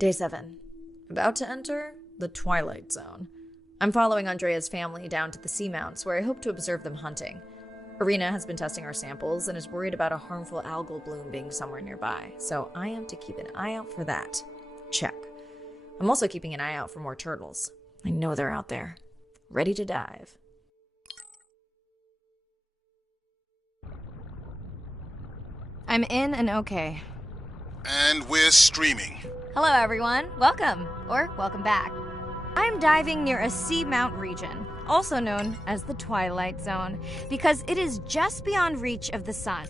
Day 7. About to enter the Twilight Zone. I'm following Andrea's family down to the seamounts where I hope to observe them hunting. Irina has been testing our samples and is worried about a harmful algal bloom being somewhere nearby, so I am to keep an eye out for that. Check. I'm also keeping an eye out for more turtles. I know they're out there, ready to dive. I'm in and okay. And we're streaming. Hello everyone, welcome, or welcome back. I'm diving near a seamount region, also known as the Twilight Zone, because it is just beyond reach of the sun.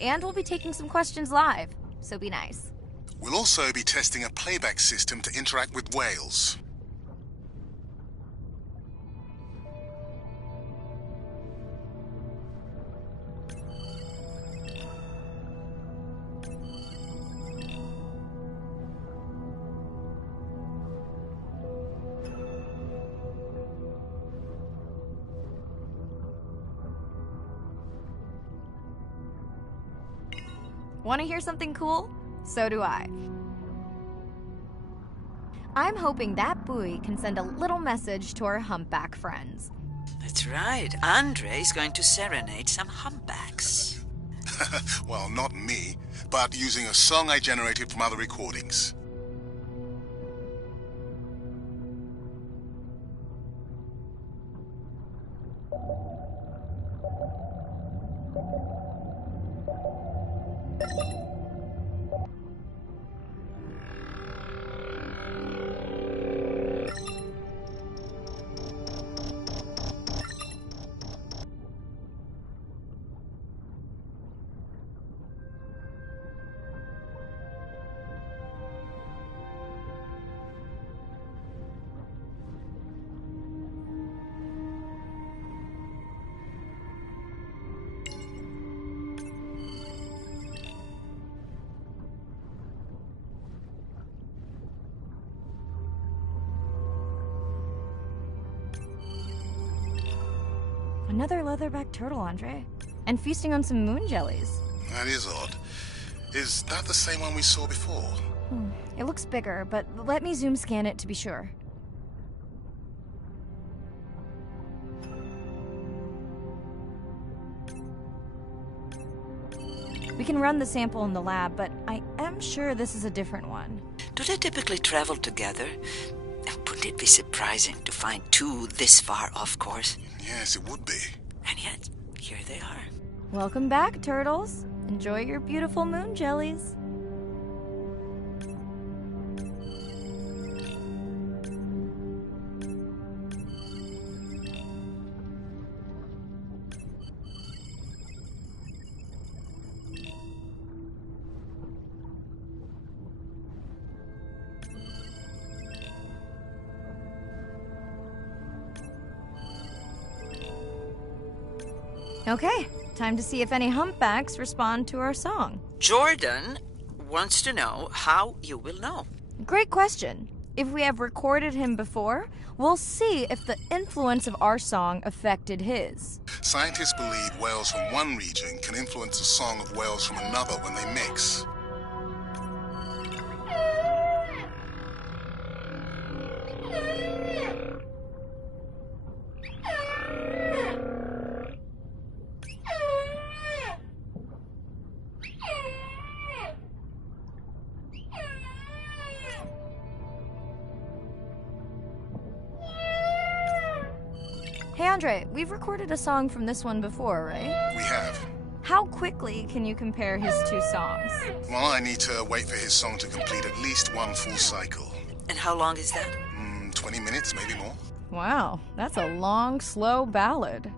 And we'll be taking some questions live, so be nice. We'll also be testing a playback system to interact with whales. Want to hear something cool? So do I. I'm hoping that buoy can send a little message to our humpback friends. That's right. Andre is going to serenade some humpbacks. Well, not me, but using a song I generated from other recordings. Another leatherback turtle, Andre. And feasting on some moon jellies. That is odd. Is that the same one we saw before? It looks bigger, but let me zoom scan it to be sure. We can run the sample in the lab, but I am sure this is a different one. Do they typically travel together? Wouldn't it be surprising to find two this far off course? Yes, it would be. And yet, here they are. Welcome back, turtles. Enjoy your beautiful moon jellies. Okay, time to see if any humpbacks respond to our song. Jordan wants to know how you will know. Great question. If we have recorded him before, we'll see if the influence of our song affected his. Scientists believe whales from one region can influence the song of whales from another when they mix. Hey Andre, we've recorded a song from this one before, right? We have. How quickly can you compare his two songs? Well, I need to wait for his song to complete at least one full cycle. And how long is that? 20 minutes, maybe more. Wow, that's a long, slow ballad.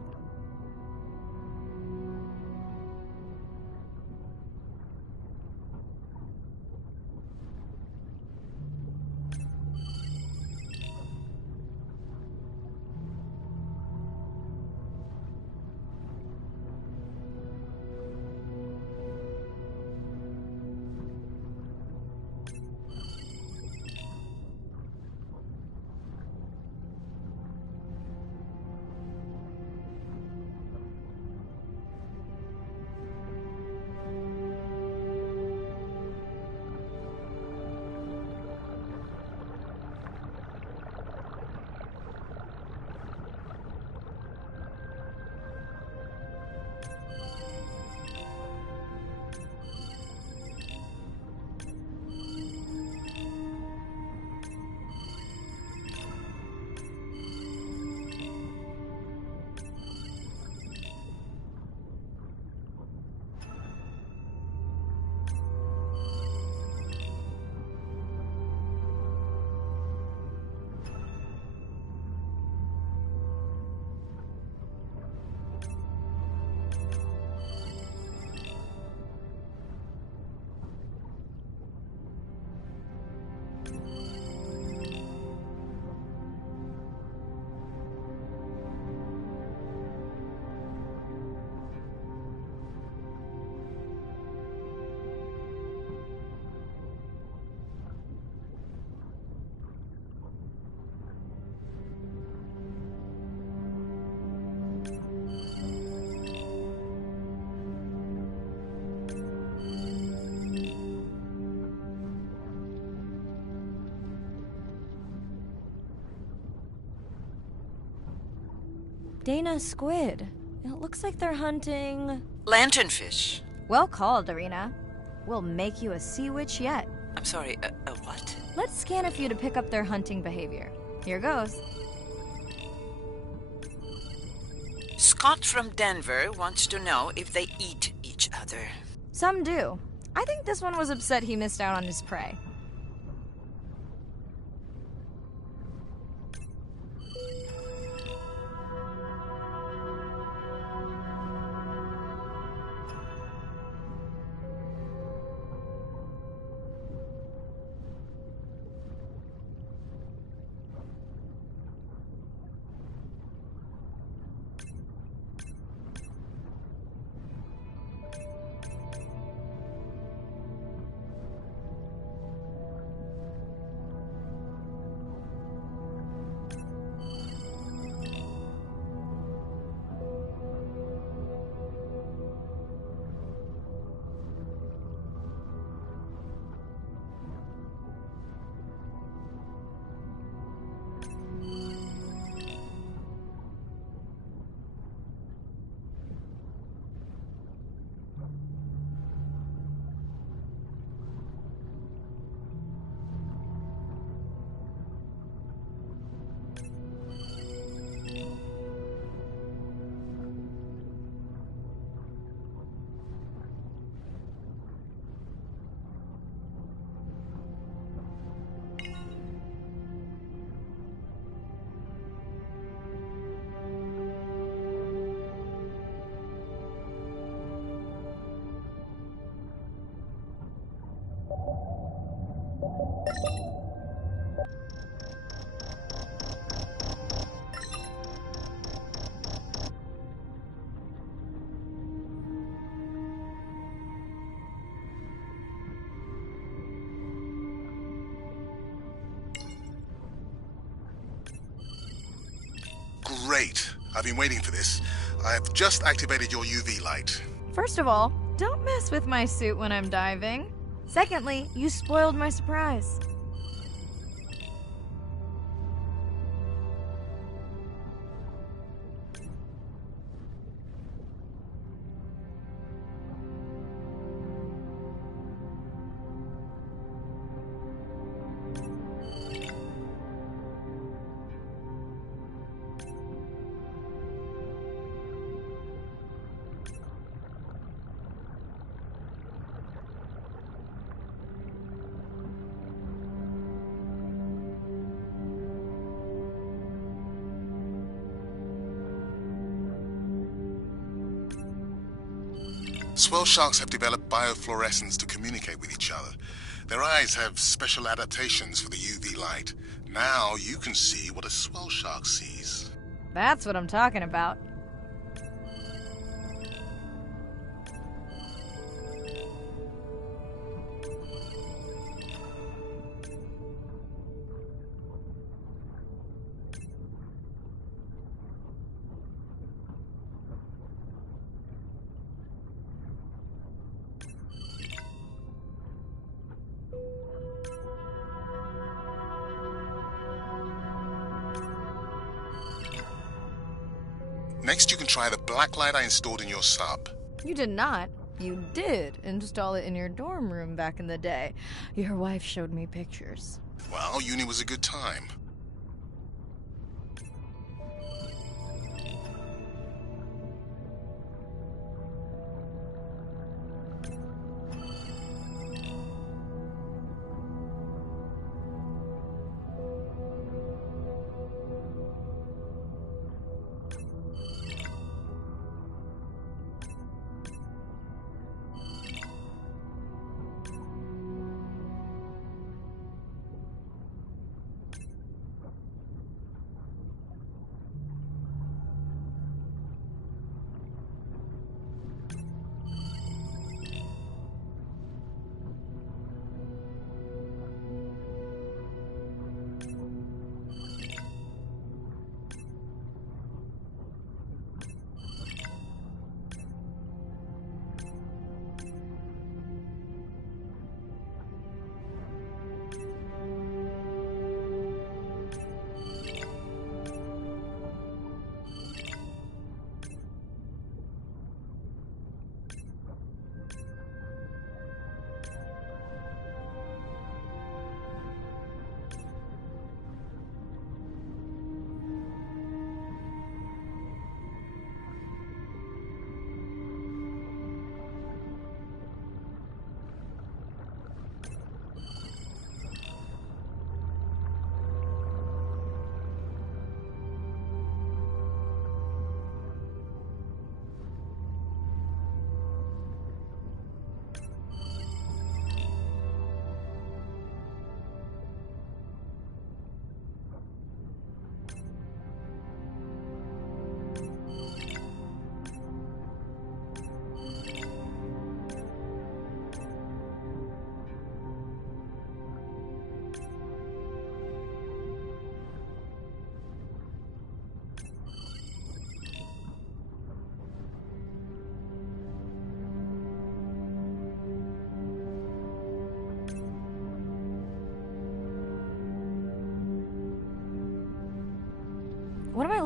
Dana squid. It looks like they're hunting... Lanternfish. Well called, Arena. We'll make you a sea witch yet. I'm sorry, a what? Let's scan a few to pick up their hunting behavior. Here goes. Scott from Denver wants to know if they eat each other. Some do. I think this one was upset he missed out on his prey. Great. I've been waiting for this. I have just activated your UV light. First of all, don't mess with my suit when I'm diving. Secondly, you spoiled my surprise. Swell sharks have developed biofluorescence to communicate with each other. Their eyes have special adaptations for the UV light. Now you can see what a swell shark sees. That's what I'm talking about. Next, you can try the black light I installed in your sub. You did not. You did install it in your dorm room back in the day. Your wife showed me pictures. Well, uni was a good time.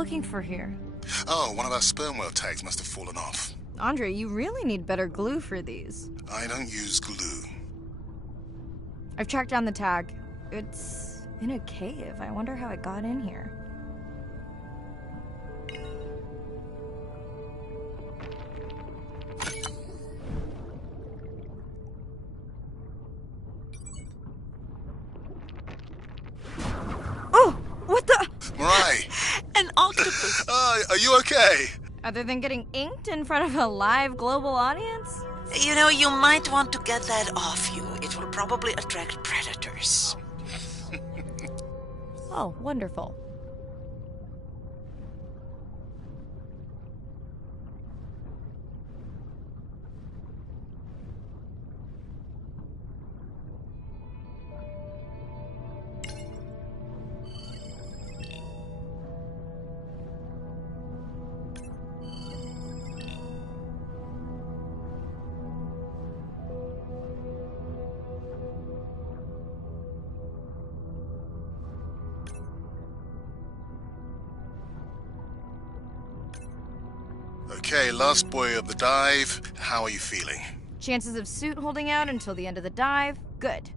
looking for here? Oh, one of our sperm whale tags must have fallen off. Andre, you really need better glue for these. I don't use glue. I've tracked down the tag. It's in a cave. I wonder how it got in here. Oh! What the? Mirai! An octopus. Are you okay? Other than getting inked in front of a live global audience? You know, you might want to get that off you. It will probably attract predators. Oh, wonderful. Okay, last boy of the dive. How are you feeling? Chances of suit holding out until the end of the dive? Good.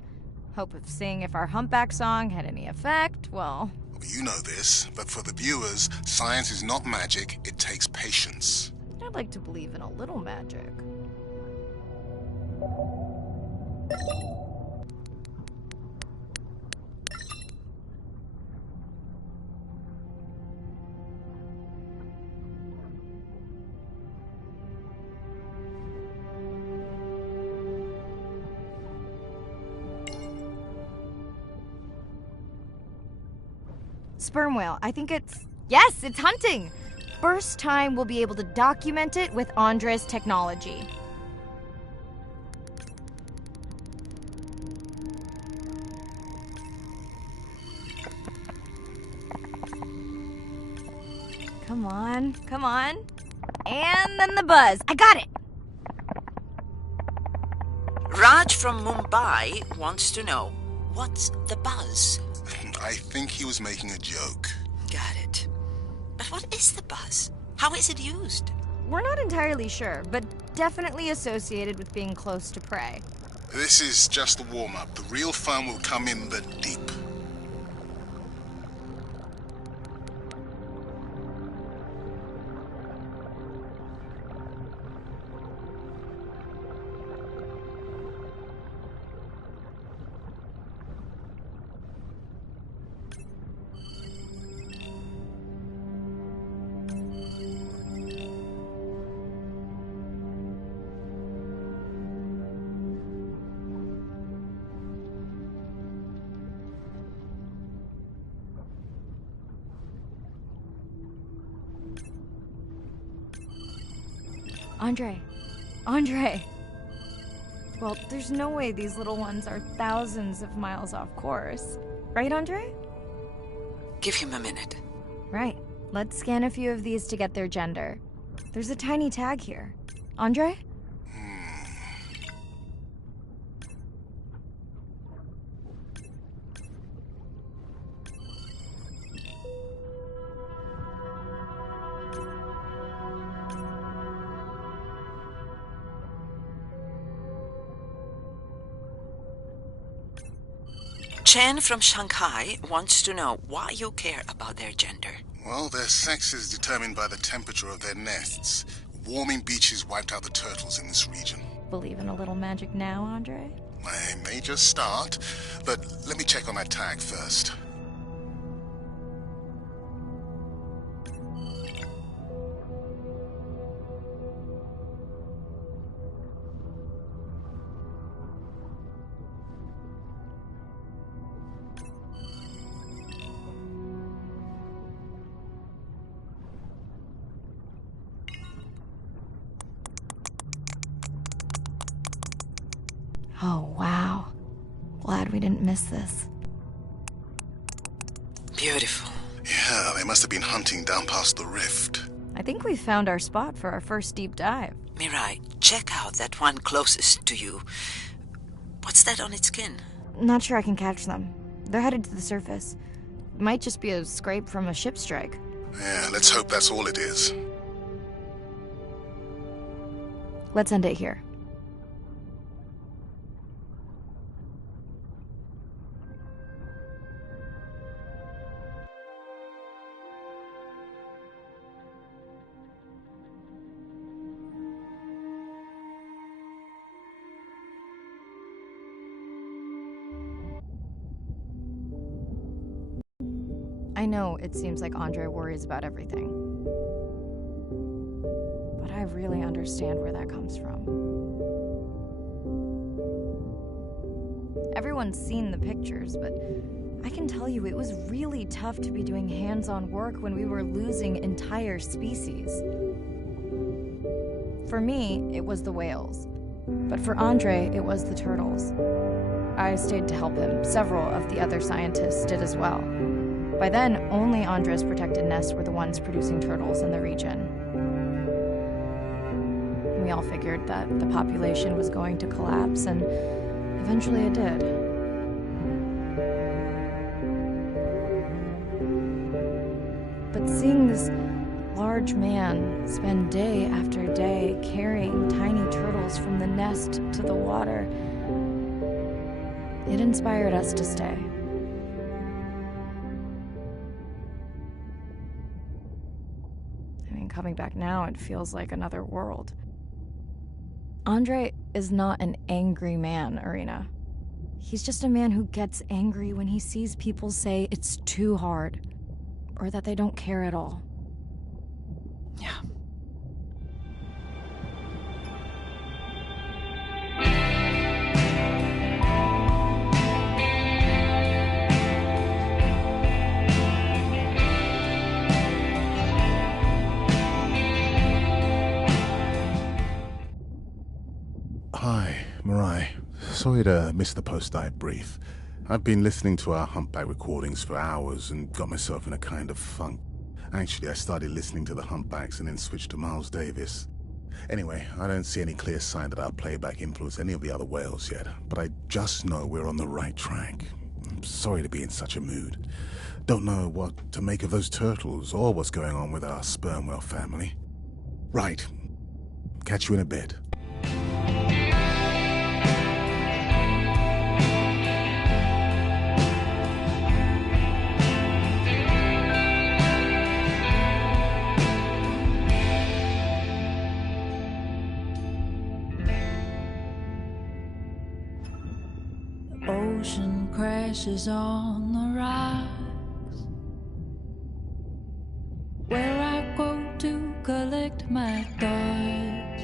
Hope of seeing if our humpback song had any effect? Well, You know this, but for the viewers, science is not magic, it takes patience. I'd like to believe in a little magic. Sperm whale. I think it's... Yes, it's hunting! First time we'll be able to document it with Andre's technology. Come on, come on. And then the buzz. I got it! Raj from Mumbai wants to know, what's the buzz? I think he was making a joke. Got it. But what is the buzz? How is it used? We're not entirely sure, but definitely associated with being close to prey. This is just the warm-up. The real fun will come in the deep. Andre. Well, there's no way these little ones are thousands of miles off course. Right, Andre? Give him a minute. Right. Let's scan a few of these to get their gender. There's a tiny tag here. Andre? Chen from Shanghai wants to know why you care about their gender. Well, their sex is determined by the temperature of their nests. Warming beaches wiped out the turtles in this region. Believe in a little magic now, Andre? I may just start, but let me check on that tag first. Oh, wow. Glad we didn't miss this. Beautiful. Yeah, they must have been hunting down past the rift. I think we found our spot for our first deep dive. Mirai, check out that one closest to you. What's that on its skin? Not sure I can catch them. They're headed to the surface. Might just be a scrape from a ship strike. Yeah, let's hope that's all it is. Let's end it here. I know it seems like Andre worries about everything, but I really understand where that comes from. Everyone's seen the pictures, but I can tell you it was really tough to be doing hands-on work when we were losing entire species. For me, it was the whales, but for Andre, it was the turtles. I stayed to help him. Several of the other scientists did as well. By then, only Andre's protected nests were the ones producing turtles in the region. We all figured that the population was going to collapse, and eventually it did. But seeing this large man spend day after day carrying tiny turtles from the nest to the water, it inspired us to stay. Coming back now, it feels like another world. Andre is not an angry man, Irina. He's just a man who gets angry when he sees people say it's too hard, or that they don't care at all. Yeah. Hi, Mirai. Sorry to miss the post-dive brief. I've been listening to our Humpback recordings for hours and got myself in a kind of funk. Actually, I started listening to the Humpbacks and then switched to Miles Davis. Anyway, I don't see any clear sign that our playback influenced any of the other whales yet, but I just know we're on the right track. I'm sorry to be in such a mood. Don't know what to make of those turtles or what's going on with our sperm whale family. Right. Catch you in a bit. Ocean crashes on the rocks, where I go to collect my thoughts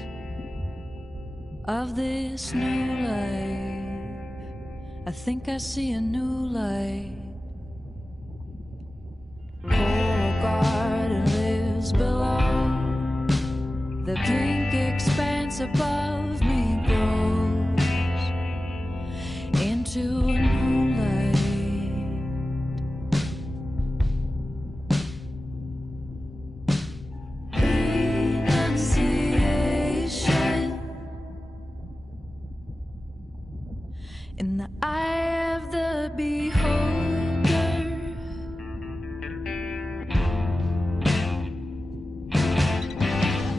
of this new life. I think I see a new light. Coral garden lives below, the pink expanse above me grows into a new light. Renunciation in the eye of the beholder.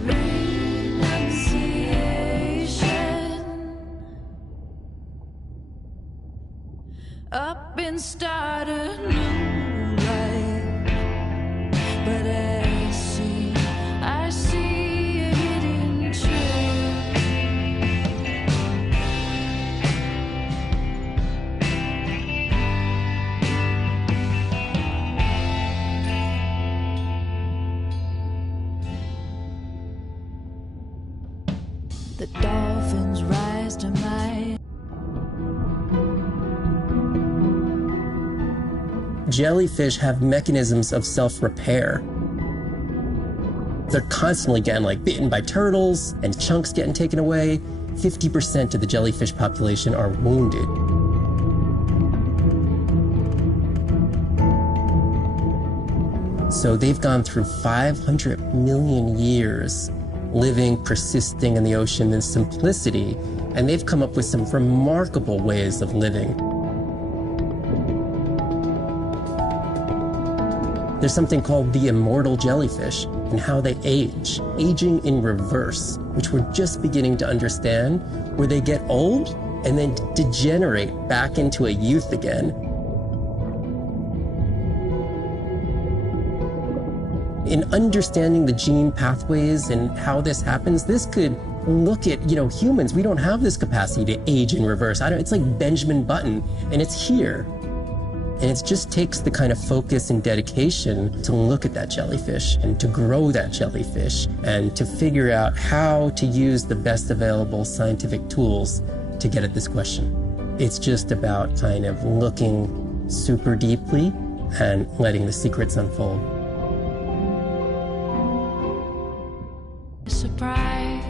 Renunciation up and start a new life. But I see a hidden trail. The dolphins rise to my jellyfish have mechanisms of self-repair. They're constantly getting bitten by turtles and chunks getting taken away. 50% of the jellyfish population are wounded. So they've gone through 500 million years living, persisting in the ocean in simplicity, and they've come up with some remarkable ways of living. There's something called the immortal jellyfish and how they age, aging in reverse, which we're just beginning to understand, where they get old and then degenerate back into a youth again. In understanding the gene pathways and how this happens, this could look at, humans. We don't have this capacity to age in reverse. It's like Benjamin Button, and it's here. And it just takes the kind of focus and dedication to look at that jellyfish and to grow that jellyfish and to figure out how to use the best available scientific tools to get at this question. It's just about kind of looking super deeply and letting the secrets unfold. Surprise,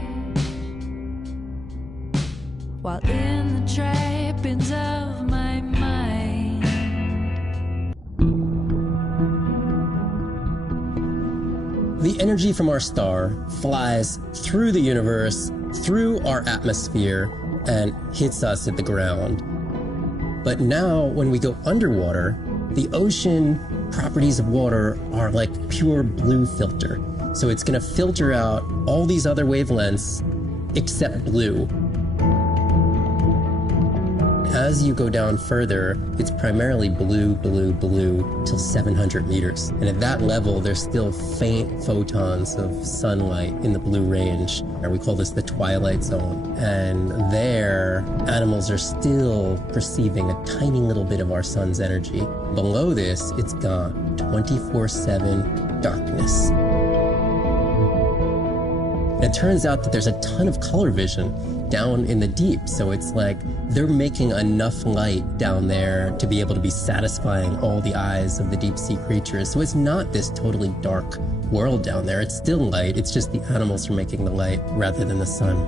while in the trappings of my mind. The energy from our star flies through the universe, through our atmosphere, and hits us at the ground. But now, when we go underwater, the ocean properties of water are like pure blue filter. So it's going to filter out all these other wavelengths except blue. As you go down further, it's primarily blue, blue, blue till 700 meters. And at that level, there's still faint photons of sunlight in the blue range. And we call this the twilight zone. And there, animals are still perceiving a tiny little bit of our sun's energy. Below this, it's gone. 24/7 darkness. And it turns out that there's a ton of color vision down in the deep. So it's like they're making enough light down there to be able to be satisfying all the eyes of the deep sea creatures. So it's not this totally dark world down there. It's still light. It's just the animals are making the light rather than the sun.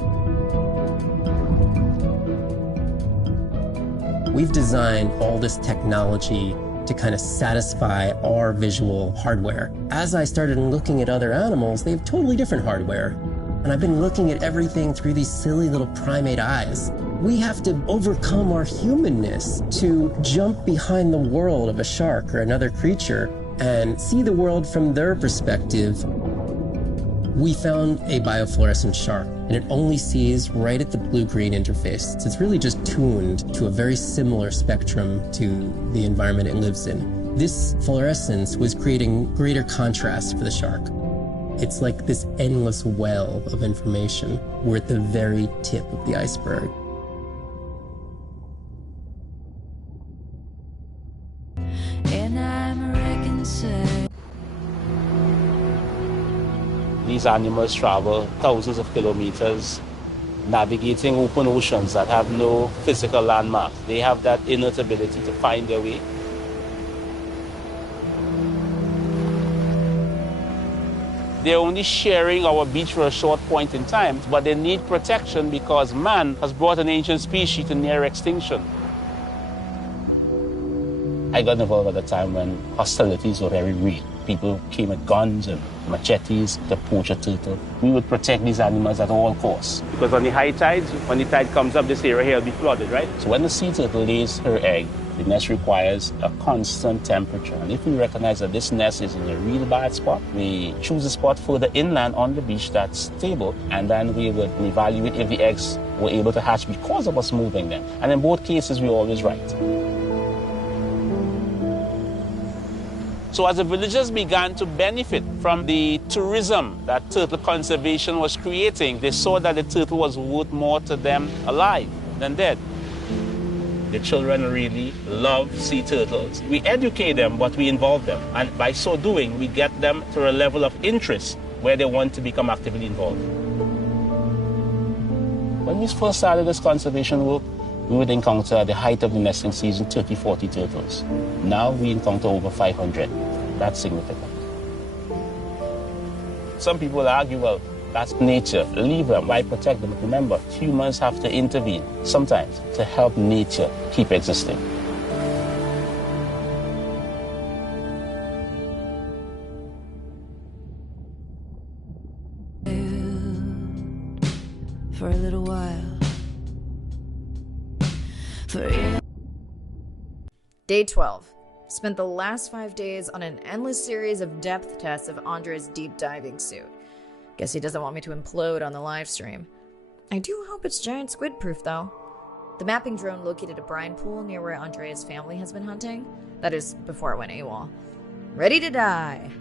We've designed all this technology to kind of satisfy our visual hardware. As I started looking at other animals, they have totally different hardware. And I've been looking at everything through these silly little primate eyes. We have to overcome our humanness to jump behind the world of a shark or another creature and see the world from their perspective. We found a biofluorescent shark, and it only sees right at the blue-green interface. So it's really just tuned to a very similar spectrum to the environment it lives in. This fluorescence was creating greater contrast for the shark. It's like this endless well of information. We're at the very tip of the iceberg. And I'm reconciled. These animals travel thousands of kilometers, navigating open oceans that have no physical landmarks. They have that innate ability to find their way. They're only sharing our beach for a short point in time, but they need protection because man has brought an ancient species to near extinction. I got involved at a time when hostilities were very real. People came with guns and machetes to poach a turtle. We would protect these animals at all costs. Because on the high tides, when the tide comes up, this area here will be flooded, right? So when the sea turtle lays her egg, the nest requires a constant temperature. And if we recognize that this nest is in a real bad spot, we choose a spot further inland on the beach that's stable, and then we would evaluate if the eggs were able to hatch because of us moving them. And in both cases, we're always right. So as the villagers began to benefit from the tourism that turtle conservation was creating, they saw that the turtle was worth more to them alive than dead. The children really love sea turtles. We educate them, but we involve them. And by so doing, we get them to a level of interest where they want to become actively involved. When we first started this conservation work, we would encounter at the height of the nesting season 30, 40 turtles. Now we encounter over 500. That's significant. Some people argue, well, that's nature. Leave them. Why protect them? But remember, humans have to intervene sometimes to help nature keep existing. For a little while. Day 12. spent the last 5 days on an endless series of depth tests of Andre's deep diving suit. Guess he doesn't want me to implode on the live stream. I do hope it's giant squid proof, though. The mapping drone located a brine pool near where Andrea's family has been hunting. That is, before it went AWOL. Ready to dive.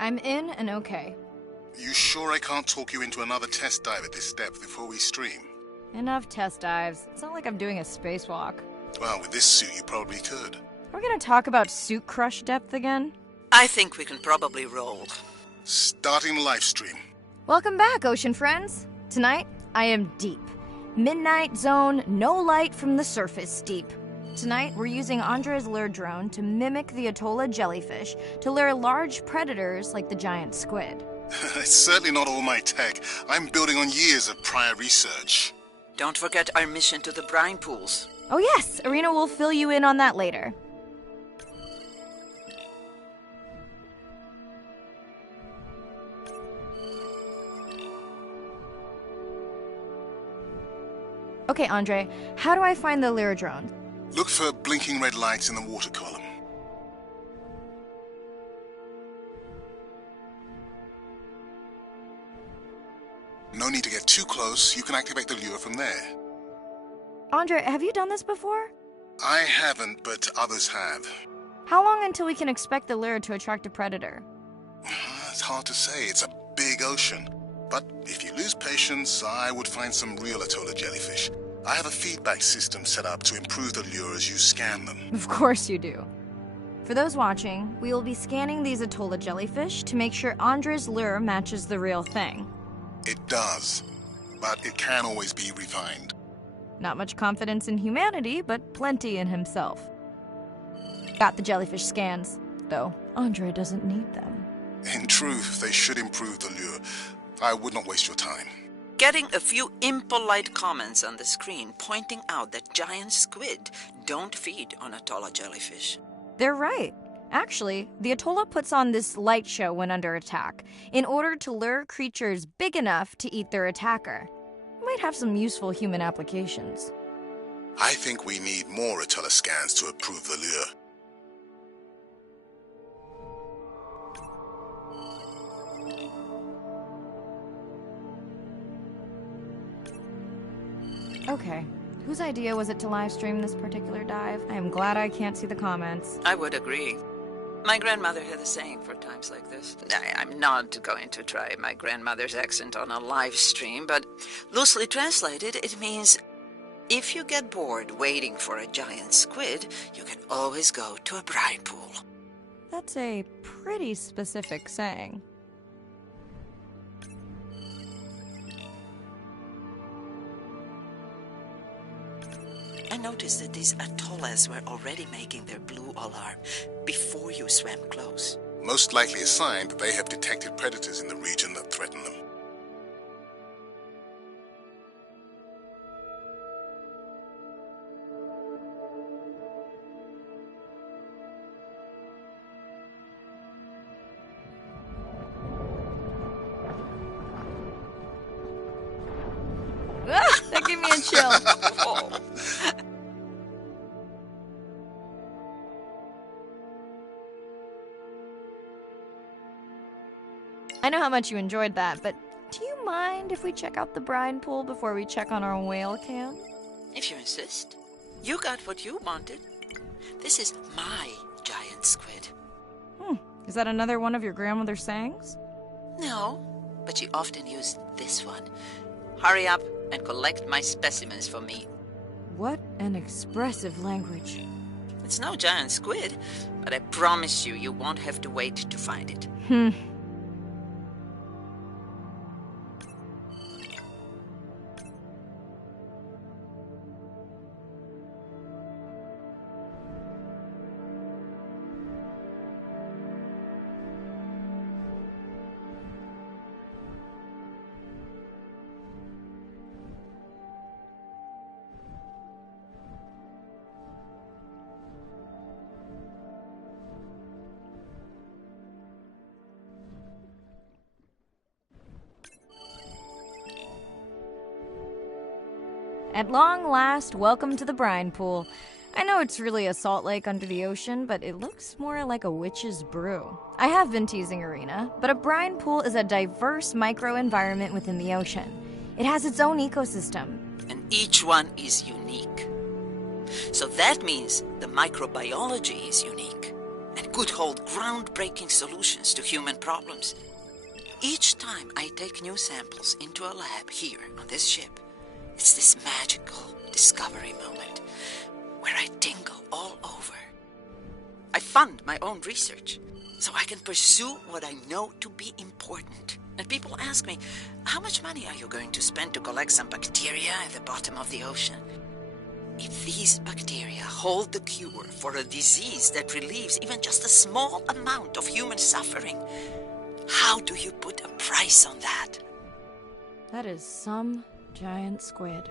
I'm in and okay. You sure I can't talk you into another test dive at this depth before we stream? Enough test dives. It's not like I'm doing a spacewalk. Well, with this suit, you probably could. Are we gonna talk about suit crush depth again? I think we can probably roll. Starting the live stream. Welcome back, ocean friends. Tonight, I am deep. Midnight zone, no light from the surface deep. Tonight, we're using Andre's lure drone to mimic the Atolla jellyfish to lure large predators like the giant squid. It's certainly not all my tech. I'm building on years of prior research. Don't forget our mission to the brine pools. Oh yes, Arena will fill you in on that later. Okay, Andre, how do I find the lure drone? Look for blinking red lights in the water column. No need to get too close. You can activate the lure from there. Andre, have you done this before? I haven't, but others have. How long until we can expect the lure to attract a predator? It's hard to say. It's a big ocean. But if you lose patience, I would find some real Atolla jellyfish. I have a feedback system set up to improve the lure as you scan them. Of course you do. For those watching, we will be scanning these Atolla jellyfish to make sure Andre's lure matches the real thing. It does, but it can always be refined. Not much confidence in humanity, but plenty in himself. Got the jellyfish scans, though Andre doesn't need them. In truth, they should improve the lure. I would not waste your time. Getting a few impolite comments on the screen pointing out that giant squid don't feed on Atolla jellyfish. They're right. Actually, the Atolla puts on this light show when under attack, in order to lure creatures big enough to eat their attacker. Might have some useful human applications. I think we need more Atolla scans to approve the lure. Okay, whose idea was it to live stream this particular dive? I am glad I can't see the comments. I would agree. My grandmother had a saying for times like this. I'm not going to try my grandmother's accent on a live stream, but loosely translated, it means if you get bored waiting for a giant squid, you can always go to a brine pool. That's a pretty specific saying. I noticed that these atollas were already making their blue alarm before you swam close. Most likely a sign that they have detected predators in the region that threaten them. That gave me a chill. Oh. I know how much you enjoyed that, but do you mind if we check out the brine pool before we check on our whale cam? If you insist. You got what you wanted. This is my giant squid. Is that another one of your grandmother's sayings? No, but she often used this one. Hurry up and collect my specimens for me. What an expressive language. It's no giant squid, but I promise you, you won't have to wait to find it. At long last, welcome to the brine pool. I know it's really a salt lake under the ocean, but it looks more like a witch's brew. I have been teasing Arena, but a brine pool is a diverse microenvironment within the ocean. It has its own ecosystem. And each one is unique. So that means the microbiology is unique and could hold groundbreaking solutions to human problems. Each time I take new samples into a lab here on this ship, it's this magical discovery moment where I tingle all over. I fund my own research so I can pursue what I know to be important. And people ask me, how much money are you going to spend to collect some bacteria at the bottom of the ocean? If these bacteria hold the cure for a disease that relieves even just a small amount of human suffering, how do you put a price on that? That is some giant squid.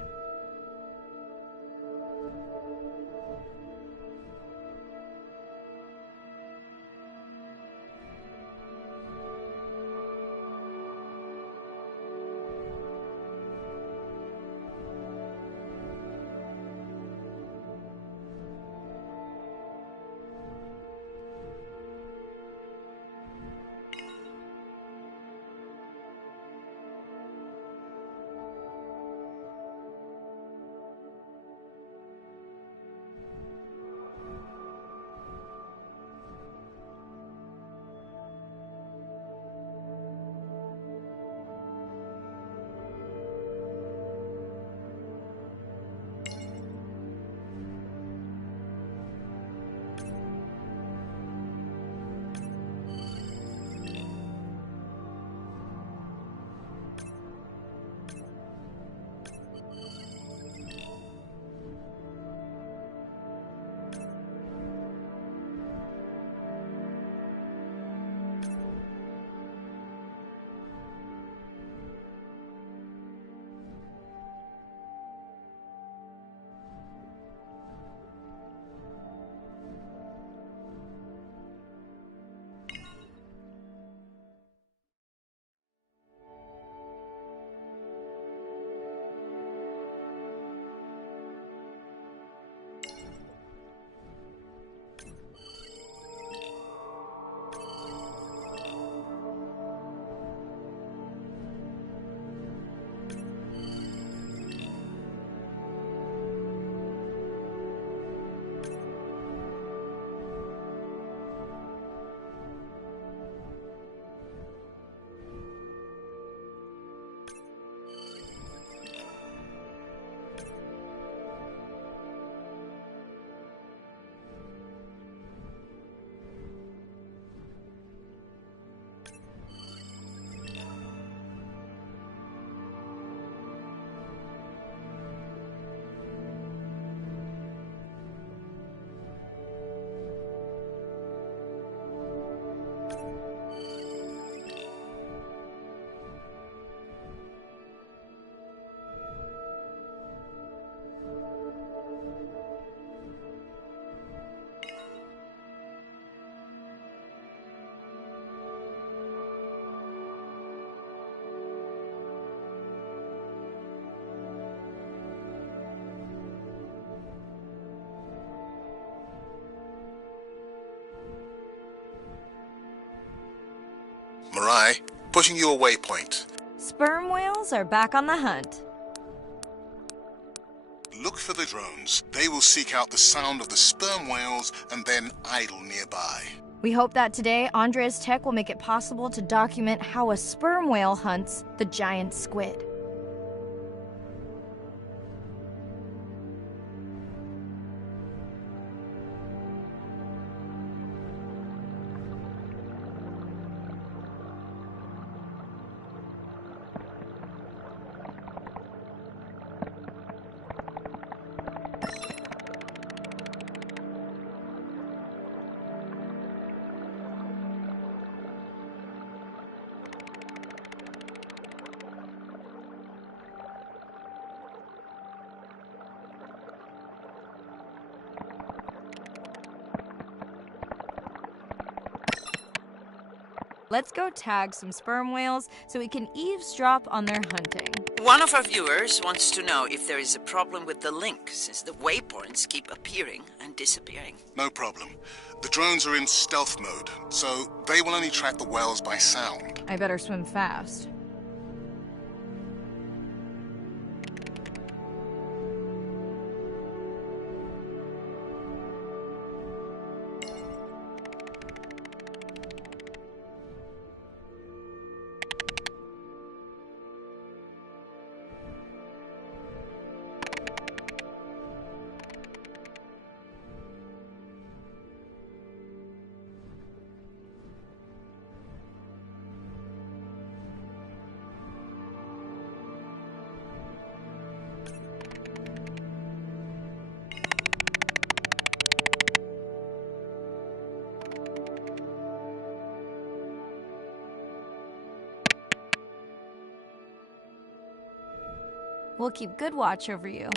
Mirai, pushing you a waypoint. Sperm whales are back on the hunt. Look for the drones. They will seek out the sound of the sperm whales and then idle nearby. We hope that today, Andrea's tech will make it possible to document how a sperm whale hunts the giant squid. Let's go tag some sperm whales so we can eavesdrop on their hunting. One of our viewers wants to know if there is a problem with the link, since the waypoints keep appearing and disappearing. No problem. The drones are in stealth mode, so they will only track the whales by sound. I better swim fast. We'll keep good watch over you.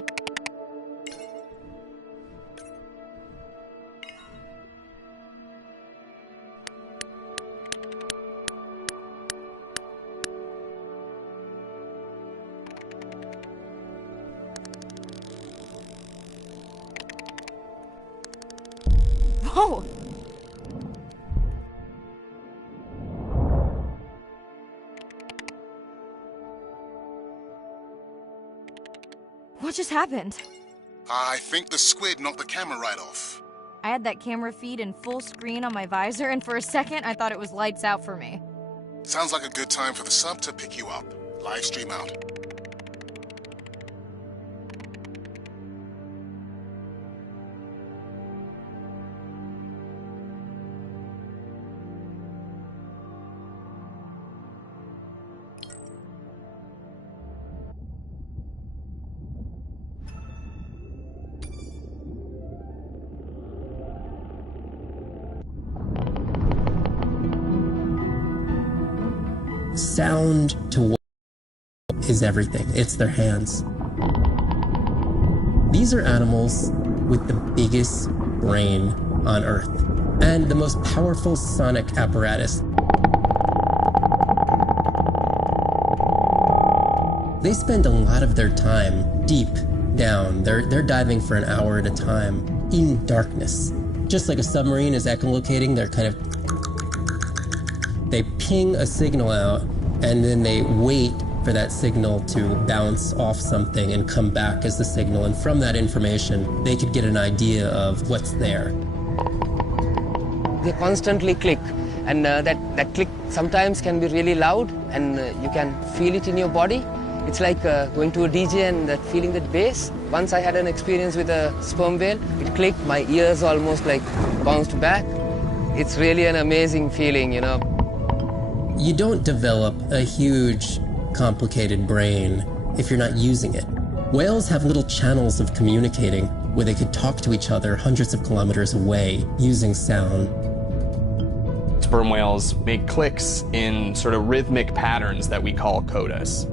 Whoa! What just happened? I think the squid knocked the camera right off. I had that camera feed in full screen on my visor, and for a second I thought it was lights out for me. Sounds like a good time for the sub to pick you up. Live stream out. Sound to whale is everything. It's their hands. These are animals with the biggest brain on Earth and the most powerful sonic apparatus. They spend a lot of their time deep down. They're diving for an hour at a time in darkness. Just like a submarine is echolocating, they ping a signal out, and then they wait for that signal to bounce off something and come back as the signal. And from that information, they could get an idea of what's there. They constantly click, and that click sometimes can be really loud, and you can feel it in your body. It's like going to a DJ and feeling that bass. Once I had an experience with a sperm whale. It clicked, my ears almost like bounced back. It's really an amazing feeling, you know. You don't develop a huge, complicated brain if you're not using it. Whales have little channels of communicating where they could talk to each other hundreds of kilometers away using sound. Sperm whales make clicks in sort of rhythmic patterns that we call codas.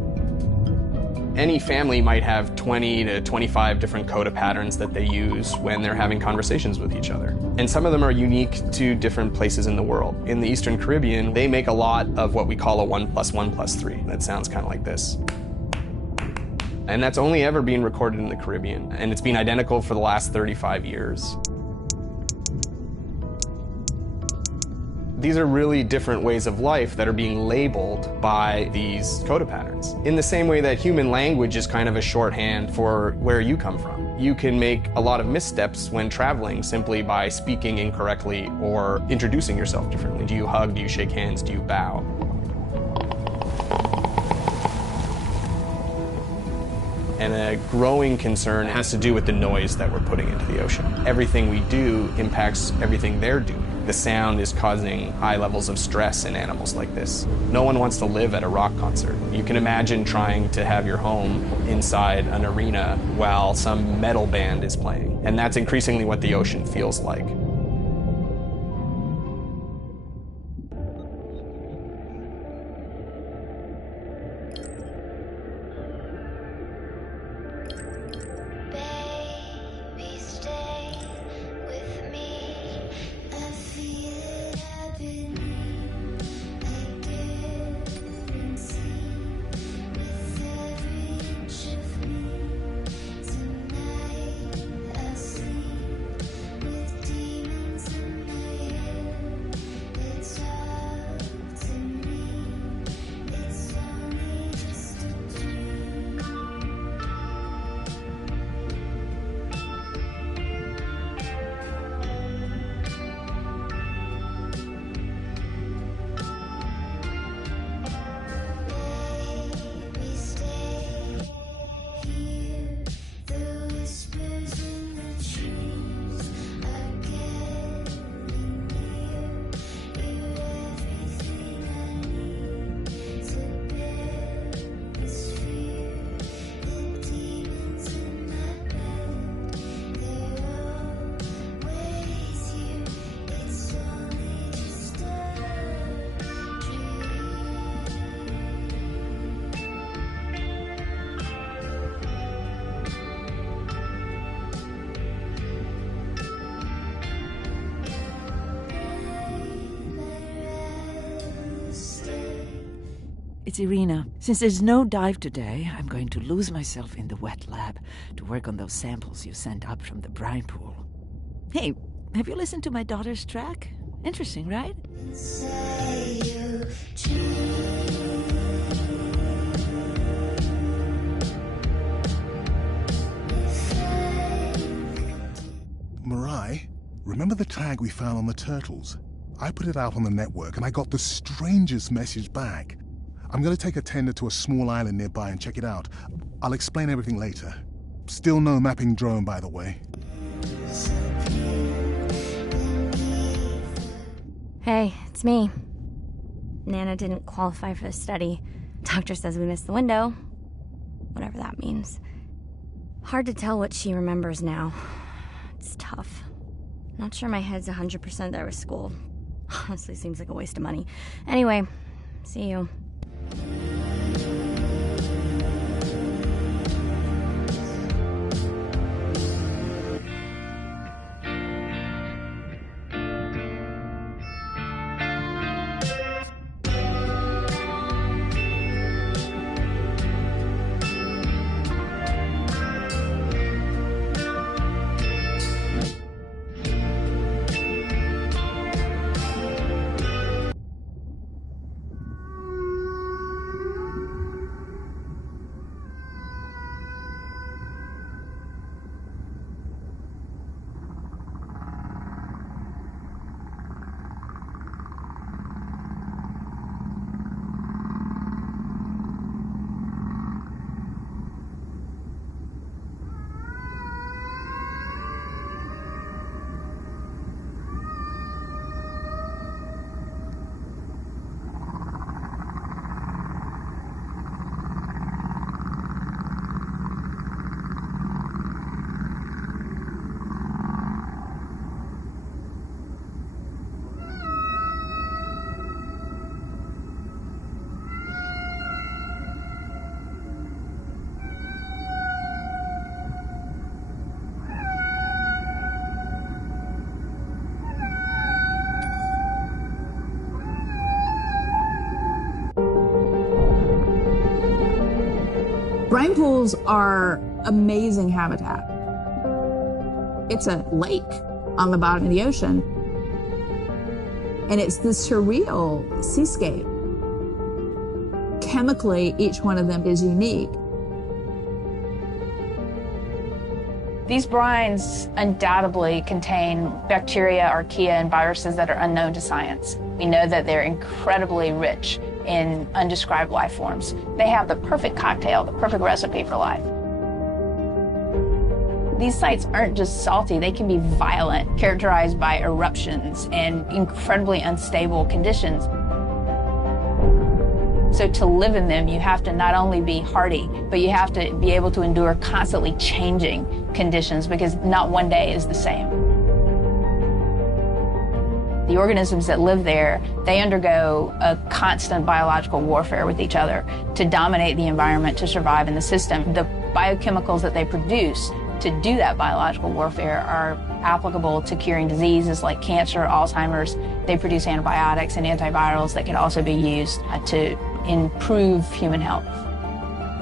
Any family might have 20 to 25 different coda patterns that they use when they're having conversations with each other. And some of them are unique to different places in the world. In the Eastern Caribbean, they make a lot of what we call a 1 + 1 + 3. That sounds kind of like this. And that's only ever been recorded in the Caribbean. And it's been identical for the last 35 years. These are really different ways of life that are being labeled by these coda patterns. In the same way that human language is kind of a shorthand for where you come from. You can make a lot of missteps when traveling simply by speaking incorrectly or introducing yourself differently. Do you hug? Do you shake hands? Do you bow? And a growing concern has to do with the noise that we're putting into the ocean. Everything we do impacts everything they're doing. The sound is causing high levels of stress in animals like this. No one wants to live at a rock concert. You can imagine trying to have your home inside an arena while some metal band is playing. And that's increasingly what the ocean feels like. it's Irina. Since there's no dive today, I'm going to lose myself in the wet lab to work on those samples you sent up from the brine pool. Hey, have you listened to my daughter's track? Interesting, right? Mirai, remember the tag we found on the turtles? I put it out on the network and I got the strangest message back. I'm going to take a tender to a small island nearby and check it out. I'll explain everything later. Still no mapping drone, by the way. Hey, it's me. Nana didn't qualify for the study. Doctor says we missed the window. Whatever that means. Hard to tell what she remembers now. It's tough. Not sure my head's 100% there with school. Honestly, seems like a waste of money. Anyway, see you. Brine pools are amazing habitat. It's a lake on the bottom of the ocean. And it's this surreal seascape. Chemically, each one of them is unique. These brines undoubtedly contain bacteria, archaea, and viruses that are unknown to science. We know that they're incredibly rich in undescribed life forms. They have the perfect cocktail, the perfect recipe for life. These sites aren't just salty, they can be violent, characterized by eruptions and incredibly unstable conditions. So to live in them, you have to not only be hardy, but you have to be able to endure constantly changing conditions because not one day is the same. The organisms that live there, they undergo a constant biological warfare with each other to dominate the environment, to survive in the system. The biochemicals that they produce to do that biological warfare are applicable to curing diseases like cancer, Alzheimer's. They produce antibiotics and antivirals that can also be used to improve human health.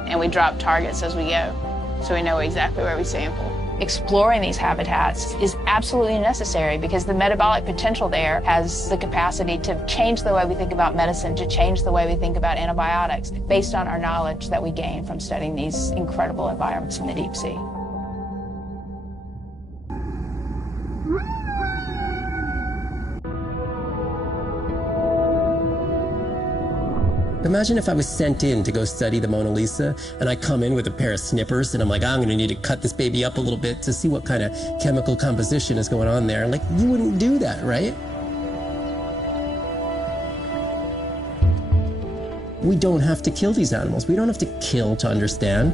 And we drop targets as we go, so we know exactly where we sample. Exploring these habitats is absolutely necessary because the metabolic potential there has the capacity to change the way we think about medicine, to change the way we think about antibiotics, based on our knowledge that we gain from studying these incredible environments in the deep sea. Imagine if I was sent in to go study the Mona Lisa and I come in with a pair of snippers and I'm like, I'm going to need to cut this baby up a little bit to see what kind of chemical composition is going on there. Like, you wouldn't do that, right? We don't have to kill these animals. We don't have to kill to understand.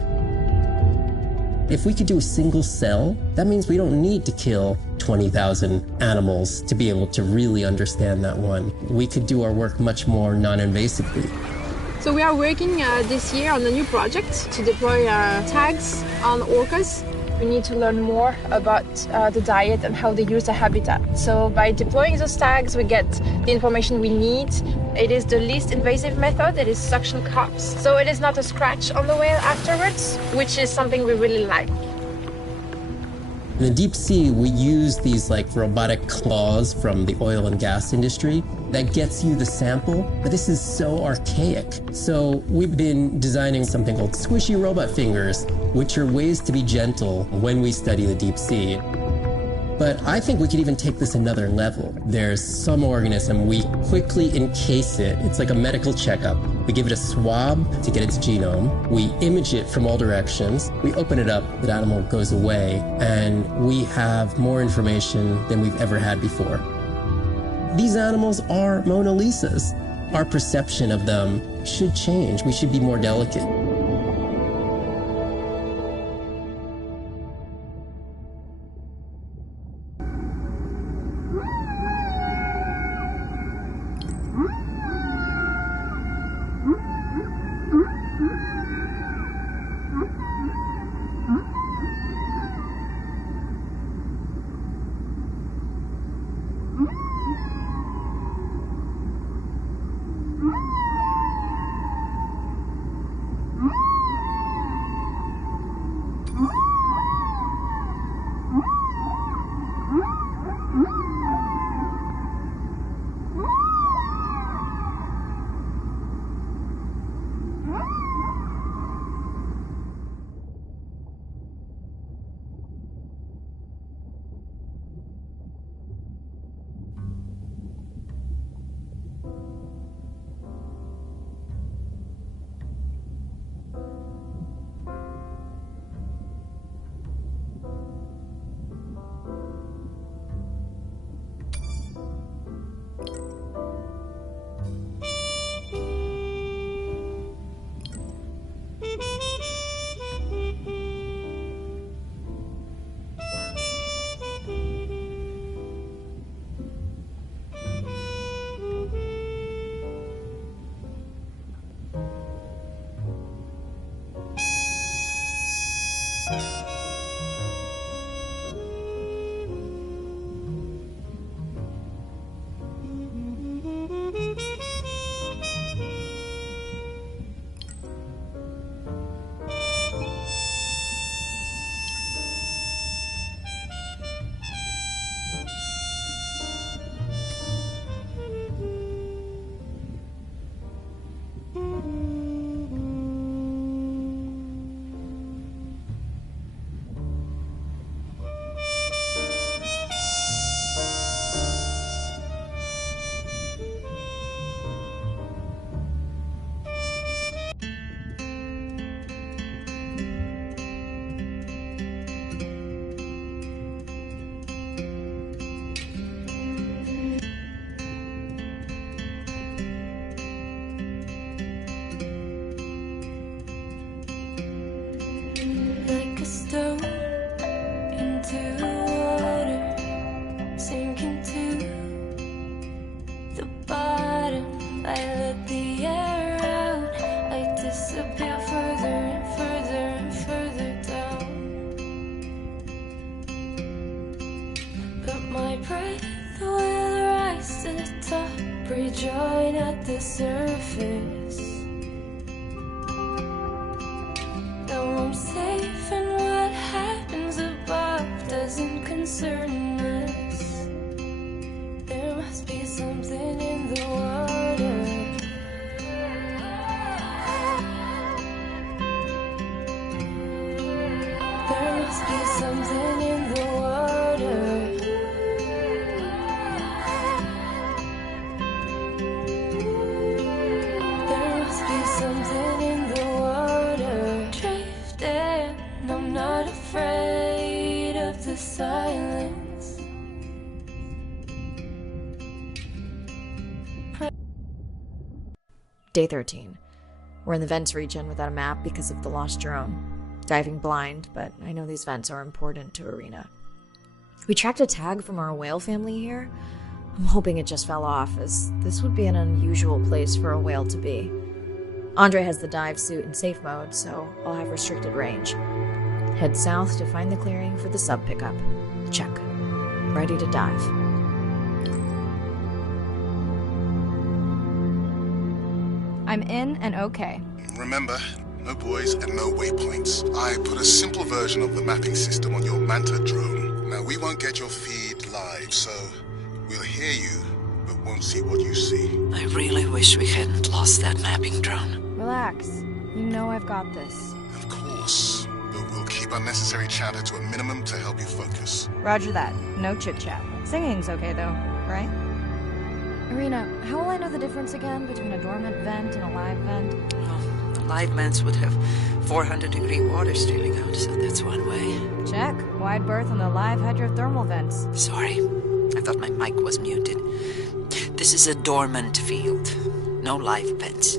If we could do a single cell, that means we don't need to kill 20,000 animals to be able to really understand that one. We could do our work much more non-invasively. So we are working this year on a new project to deploy tags on orcas We need to learn more about the diet and how they use the habitat. So by deploying those tags, we get the information we need. It is the least invasive method. It is suction cups. So it is not a scratch on the whale afterwards, which is something we really like. In the deep sea, we use these robotic claws from the oil and gas industry that gets you the sample, but this is so archaic. So we've been designing something called squishy robot fingers, which are ways to be gentle when we study the deep sea. But I think we could even take this another level. There's some organism, we quickly encase it. It's like a medical checkup. We give it a swab to get its genome. We image it from all directions. We open it up, the animal goes away, and we have more information than we've ever had before. These animals are Mona Lisas. Our perception of them should change. We should be more delicate. Rejoin at the surface. Now I'm safe, and what happens above doesn't concern us. There must be something in the water. There must be something in the water. Something in the water, drifting. I'm not afraid of the silence. Day 13. We're in the vents region without a map because of the lost drone. Diving blind, but I know these vents are important to Arena. We tracked a tag from our whale family here. I'm hoping it just fell off, as this would be an unusual place for a whale to be. Andre has the dive suit in safe mode, so I'll have restricted range. Head south to find the clearing for the sub pickup. Check. Ready to dive. I'm in and okay. Remember, no buoys and no waypoints. I put a simple version of the mapping system on your Manta drone. Now, we won't get your feed live, so we'll hear you, but won't see what you see. I really wish we hadn't lost that mapping drone. Relax. You know I've got this. Of course, but we'll keep unnecessary chatter to a minimum to help you focus. Roger that. No chit-chat. Singing's okay, though, right? Irina, how will I know the difference again between a dormant vent and a live vent? Well, the live vents would have 400-degree water streaming out, so that's one way. Check. Wide berth on the live hydrothermal vents. Sorry, I thought my mic was muted. This is a dormant field. No live vents.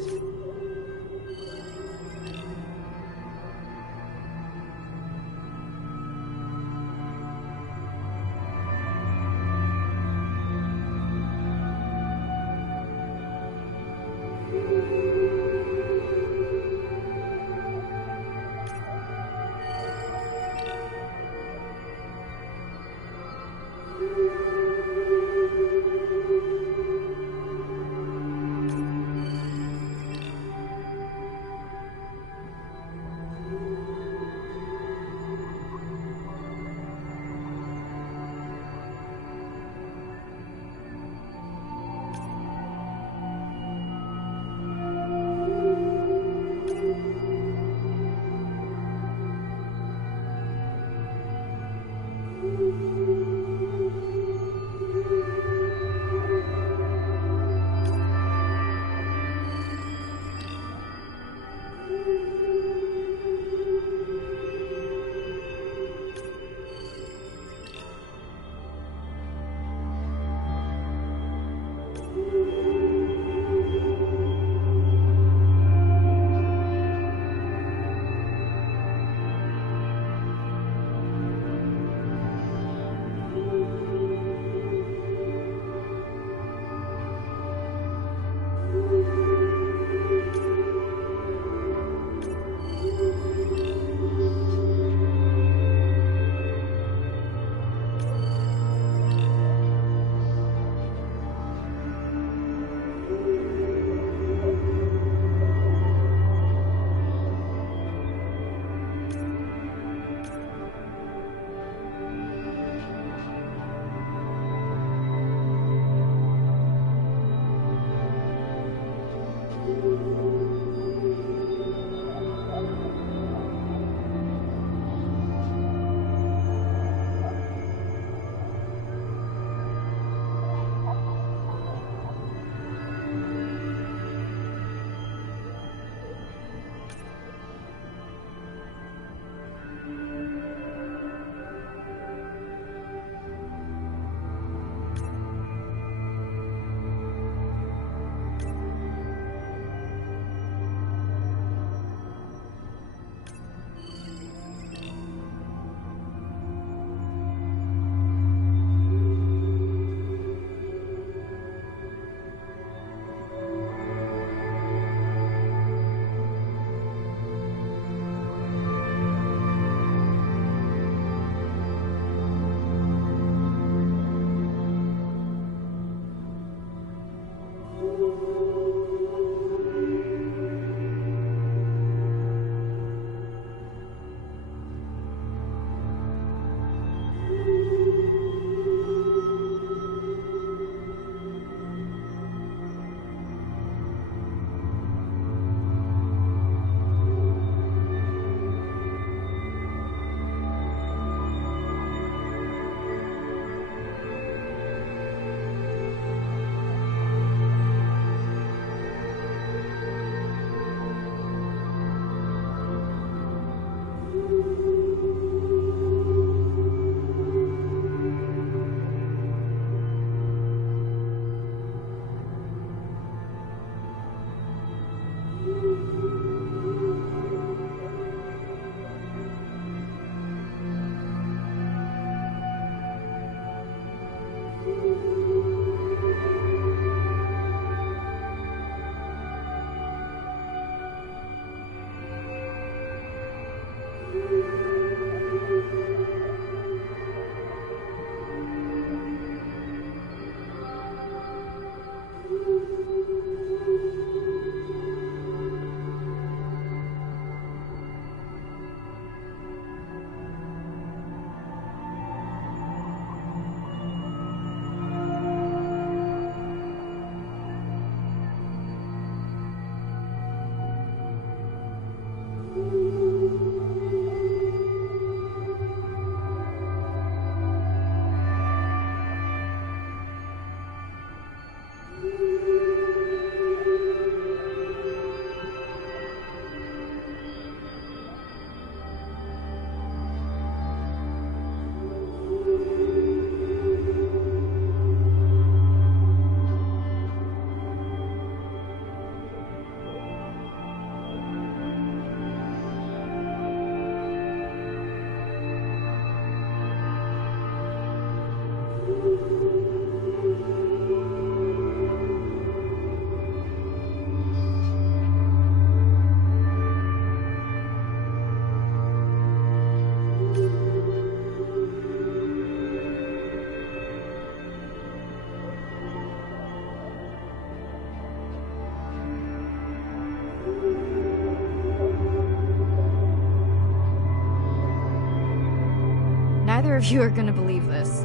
Neither of you are gonna believe this.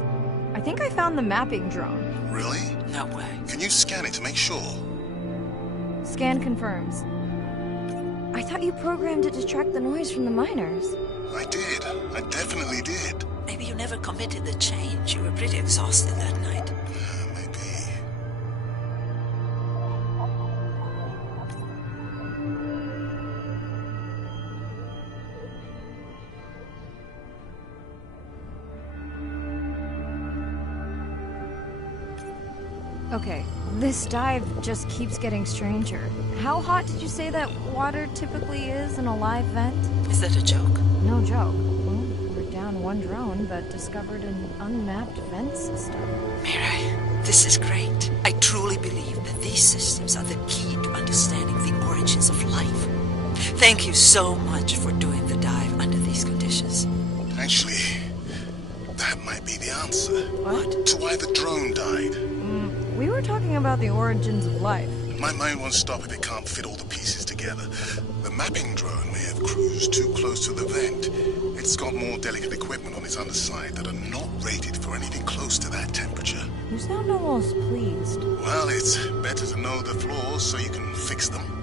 I think I found the mapping drone. Really? No way. Can you scan it to make sure? Scan confirms. I thought you programmed it to track the noise from the miners. I did. I definitely did. Maybe you never committed the change. You were pretty exhausted that night. Maybe. Okay, this dive just keeps getting stranger. How hot did you say that water typically is in a live vent? Is that a joke? No joke. Well, we're down one drone, but discovered an unmapped vent system. Mirai, this is great. I truly believe that these systems are the key to understanding the origins of life. Thank you so much for doing the dive under these conditions. Actually, that might be the answer. What? To why the drone died. We were talking about the origins of life. My mind won't stop if it can't fit all the pieces together. The mapping drone may have cruised too close to the vent. It's got more delicate equipment on its underside that are not rated for anything close to that temperature. You sound almost pleased. Well, it's better to know the flaws so you can fix them.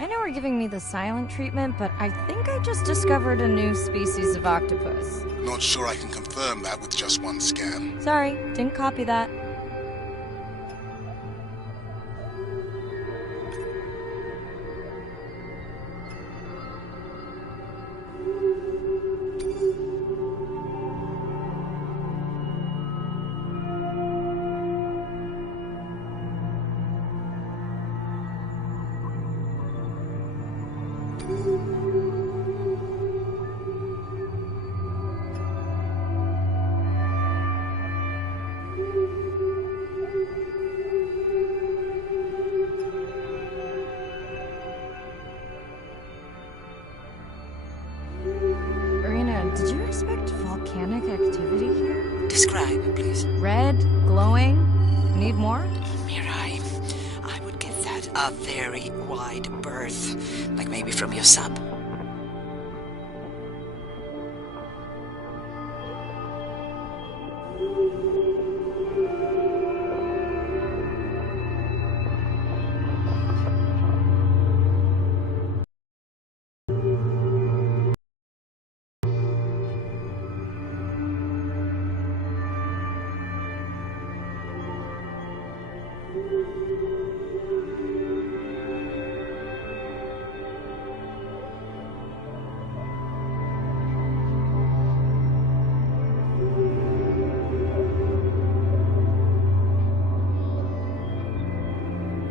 I know we're giving me the silent treatment, but I think I just discovered a new species of octopus. Not sure I can confirm that with just one scan. Sorry, didn't copy that. Did you expect volcanic activity here? Describe, please. Red, glowing. Need more? Mirai, I would give that a very wide berth. Like maybe from your sub.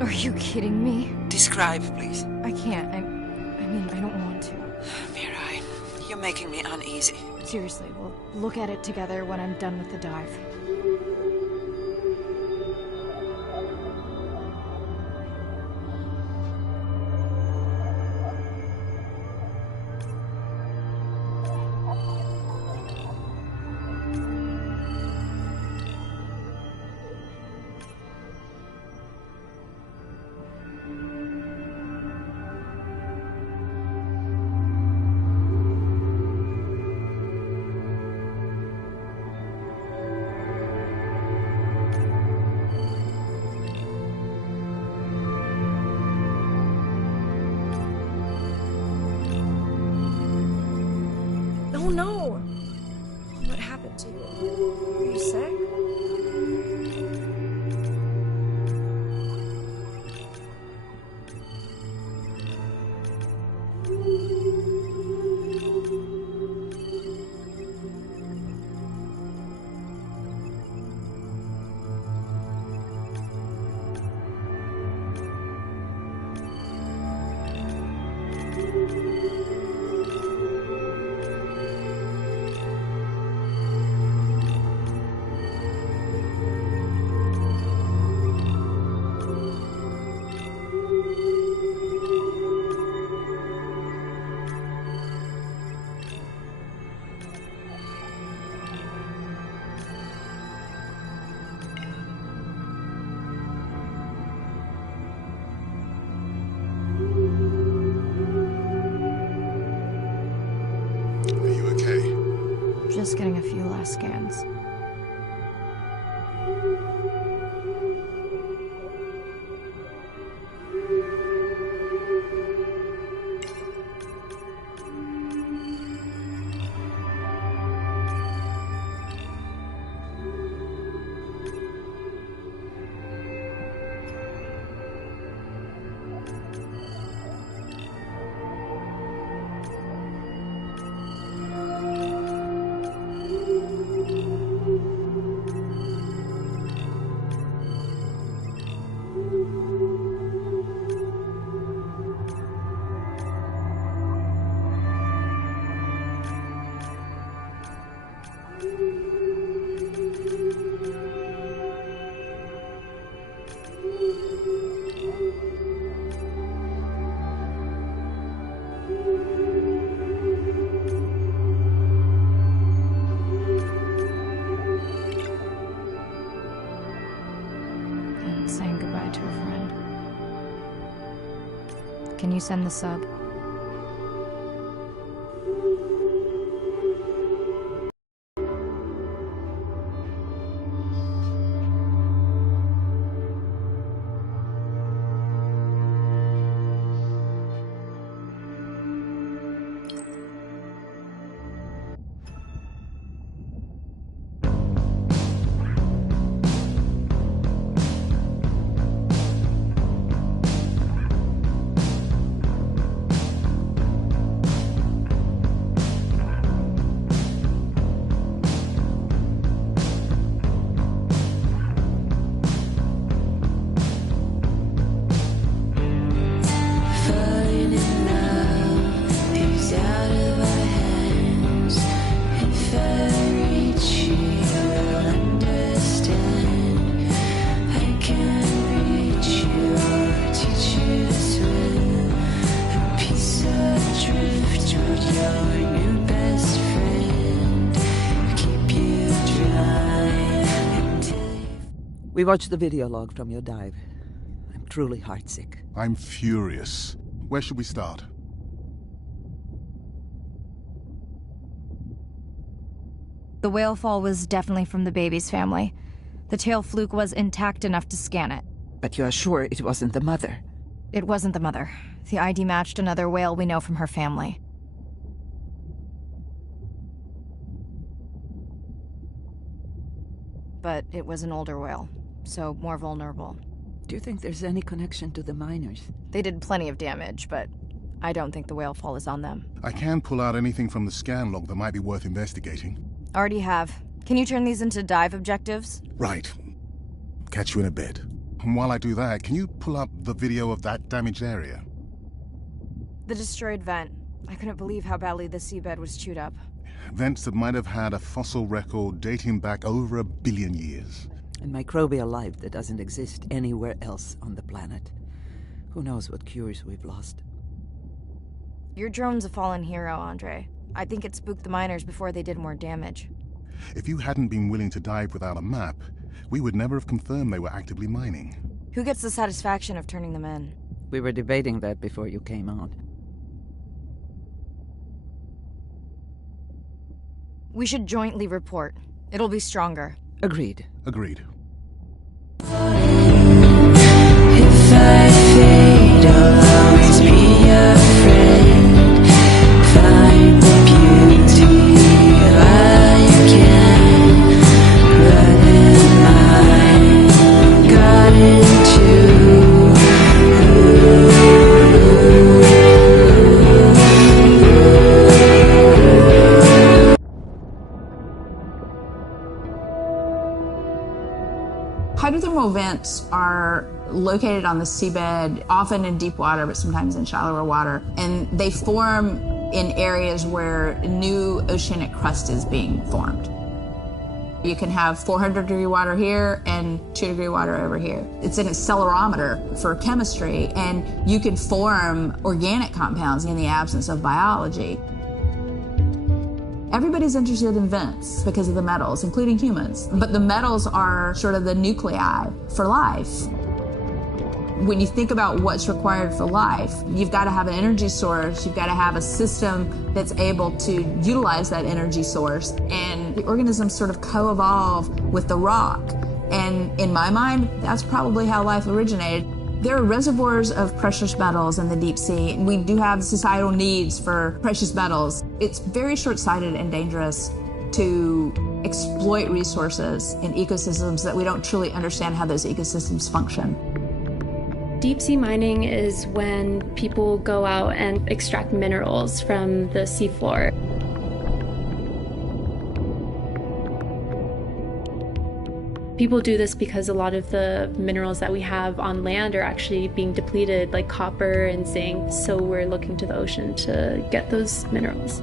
Are you kidding me? Describe, please. I can't. I mean, I don't want to. Mirai, you're making me uneasy. Seriously, we'll look at it together when I'm done with the dive. Oh no! What happened to you? Are you sick? Are you okay? Just getting a few last scans. Saying goodbye to a friend. Can you send the sub? We watched the video log from your dive. I'm truly heartsick. I'm furious. Where should we start? The whale fall was definitely from the baby's family. The tail fluke was intact enough to scan it. But you are sure it wasn't the mother? It wasn't the mother. The ID matched another whale we know from her family. But it was an older whale, so more vulnerable. Do you think there's any connection to the miners? They did plenty of damage, but I don't think the whale fall is on them. I can pull out anything from the scan log that might be worth investigating. Already have. Can you turn these into dive objectives? Right. Catch you in a bit. And while I do that, can you pull up the video of that damaged area? The destroyed vent. I couldn't believe how badly the seabed was chewed up. Vents that might have had a fossil record dating back over 1 billion years. And microbial life that doesn't exist anywhere else on the planet. Who knows what cures we've lost. Your drone's a fallen hero, Andre. I think it spooked the miners before they did more damage. If you hadn't been willing to dive without a map, we would never have confirmed they were actively mining. Who gets the satisfaction of turning them in? We were debating that before you came on. We should jointly report. It'll be stronger. Agreed. Agreed. If I fade, I'll always be a friend. Find the beauty while you can. But in mine, got into. Hydrothermal vents are located on the seabed, often in deep water, but sometimes in shallower water. And they form in areas where new oceanic crust is being formed. You can have 400-degree water here and 2-degree water over here. It's an accelerometer for chemistry, and you can form organic compounds in the absence of biology. Everybody's interested in vents because of the metals, including humans. But the metals are sort of the nuclei for life. When you think about what's required for life, you've got to have an energy source, you've got to have a system that's able to utilize that energy source, and the organisms sort of co-evolve with the rock. And in my mind, that's probably how life originated. There are reservoirs of precious metals in the deep sea, and we do have societal needs for precious metals. It's very short-sighted and dangerous to exploit resources in ecosystems that we don't truly understand how those ecosystems function. Deep sea mining is when people go out and extract minerals from the seafloor. People do this because a lot of the minerals that we have on land are actually being depleted, like copper and zinc, so we're looking to the ocean to get those minerals.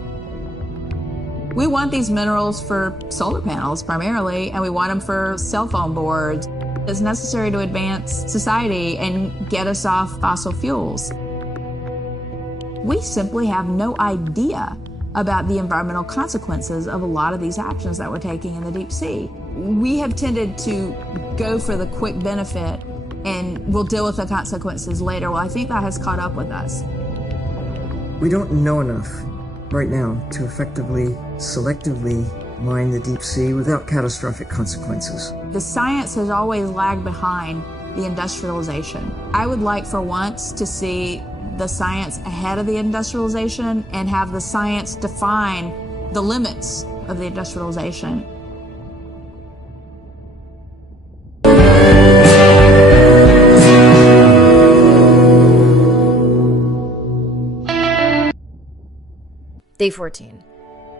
We want these minerals for solar panels primarily, and we want them for cell phone boards. It's necessary to advance society and get us off fossil fuels. We simply have no idea about the environmental consequences of a lot of these actions that we're taking in the deep sea. We have tended to go for the quick benefit and we'll deal with the consequences later. Well, I think that has caught up with us. We don't know enough right now to effectively, selectively mine the deep sea without catastrophic consequences. The science has always lagged behind the industrialization. I would like for once to see the science ahead of the industrialization and have the science define the limits of the industrialization. Day 14.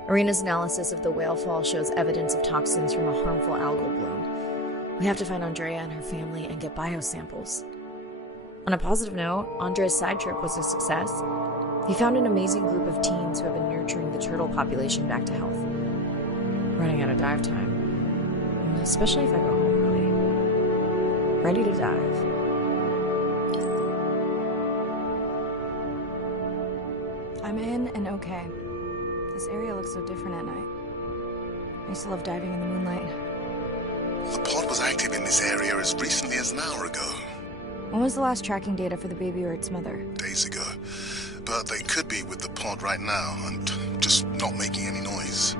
Irina's analysis of the whale fall shows evidence of toxins from a harmful algal bloom. We have to find Andrea and her family and get biosamples. On a positive note, Andrea's side trip was a success. He found an amazing group of teens who have been nurturing the turtle population back to health. Running out of dive time, especially if I go home early. Ready to dive. I'm in and okay. This area looks so different at night. I used to love diving in the moonlight. The pod was active in this area as recently as an hour ago. When was the last tracking data for the baby or its mother? Days ago. But they could be with the pod right now and just not making any noise.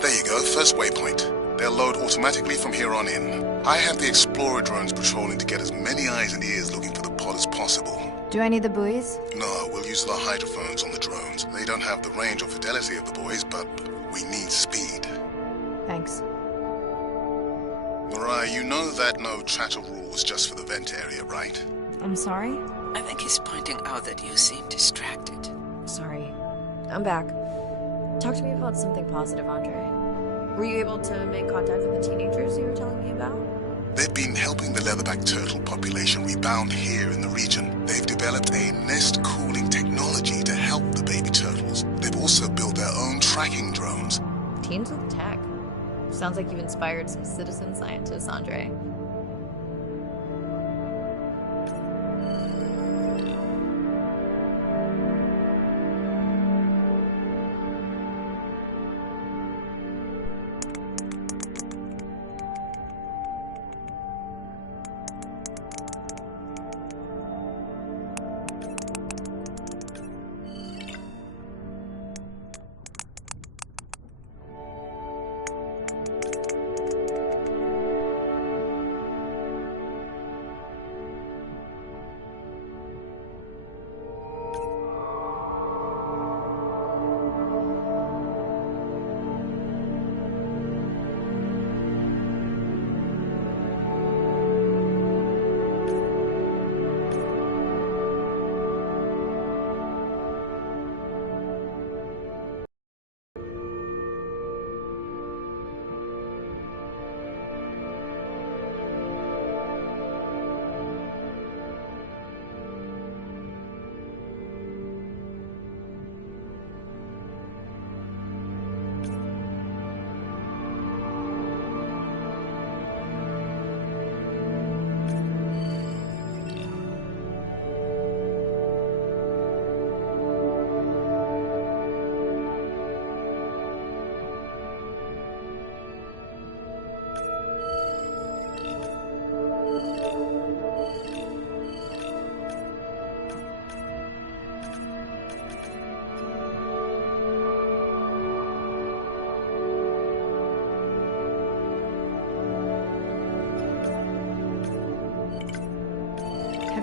There you go, first waypoint. They'll load automatically from here on in. I have the Explorer drones patrolling to get as many eyes and ears looking for the pod as possible. Do I need the buoys? No, we'll use the hydrophones on the drones. They don't have the range or fidelity of the buoys, but we need speed. Thanks. Mariah, you know that no chatter rule was just for the vent area, right? I'm sorry? I think he's pointing out that you seem distracted. Sorry. I'm back. Talk to me about something positive, Andre. Were you able to make contact with the teenagers you were telling me about? They've been helping the leatherback turtle population rebound here in the region. They've developed a nest cooling technology to help the baby turtles. They've also built their own tracking drones. Teens with tech. Sounds like you've inspired some citizen scientists, Andre.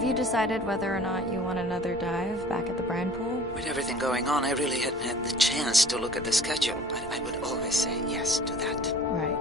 Have you decided whether or not you want another dive back at the brine pool? With everything going on, I really hadn't had the chance to look at the schedule, but I would always say yes to that. Right.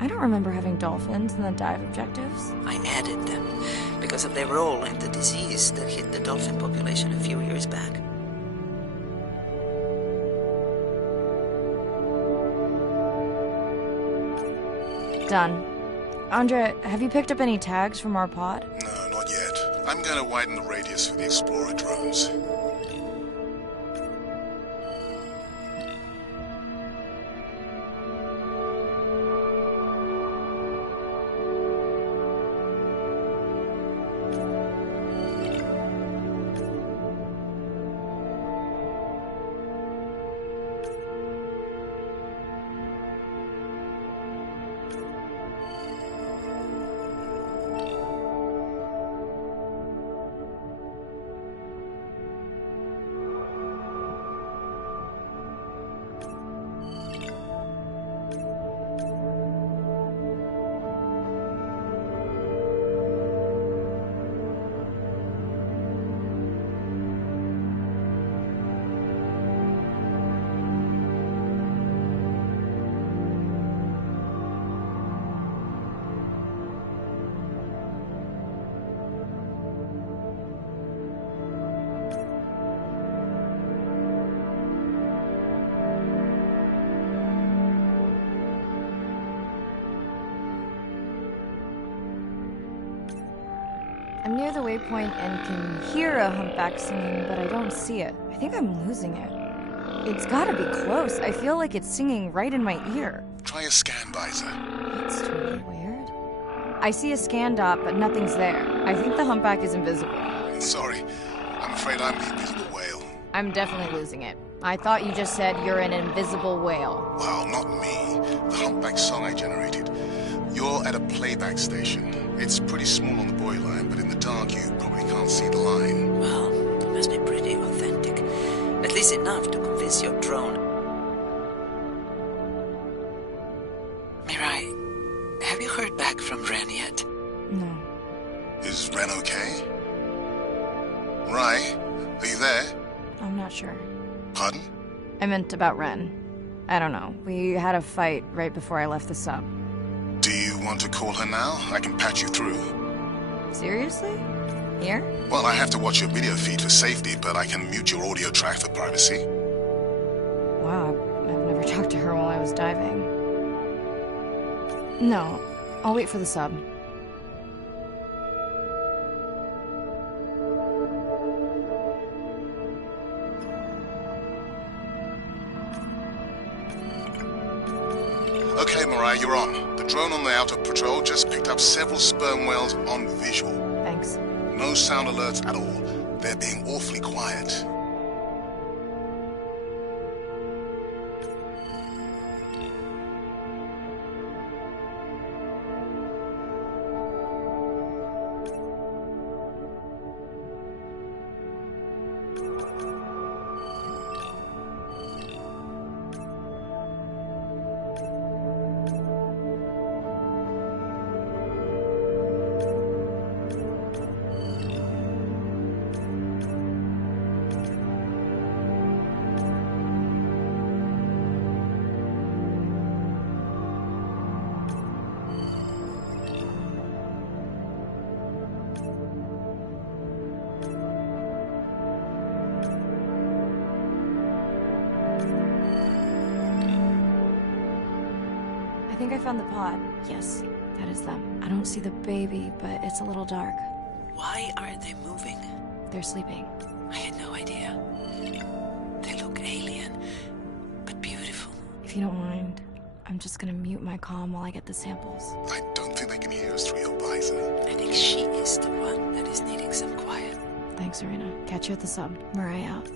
I don't remember having dolphins in the dive objectives. I added them because of their role in the disease that hit the dolphin population a few years back. Done. Andrea, have you picked up any tags from our pod? No, not yet. I'm going to widen the radius for the Explorer drones. I'm near the waypoint and can hear a humpback singing, but I don't see it. I think I'm losing it. It's gotta be close. I feel like it's singing right in my ear. Try a scan visor. That's totally weird. I see a scan dot, but nothing's there. I think the humpback is invisible. Sorry, I'm afraid I'm the invisible whale. I'm definitely losing it. I thought you just said you're an invisible whale. Well, not me. The humpback song I generated. You're at a playback station. It's pretty small on the buoy line, but in the dark you probably can't see the line. Well, it must be pretty authentic. At least enough to convince your drone. Mirai, have you heard back from Ren yet? No. Is Ren okay? Mirai, are you there? I'm not sure. Pardon? I meant about Ren. I don't know. We had a fight right before I left the sub. Do you want to call her now? I can patch you through. Seriously? Here? Well, I have to watch your video feed for safety, but I can mute your audio track for privacy. Wow, I've never talked to her while I was diving. No, I'll wait for the sub. Okay, Mirai, you're on. The drone on the outer patrol just picked up several sperm whales on visual. Thanks. No sound alerts at all. They're being awfully quiet. think I found the pod. Yes, that is them. I don't see the baby, but it's a little dark. Why aren't they moving? They're sleeping. I had no idea. They look alien, but beautiful. If you don't mind, I'm just gonna mute my comm while I get the samples. I don't think they can hear us through your visor. I think she is the one that is needing some quiet. Thanks, Arena. Catch you at the sub. Mariah out.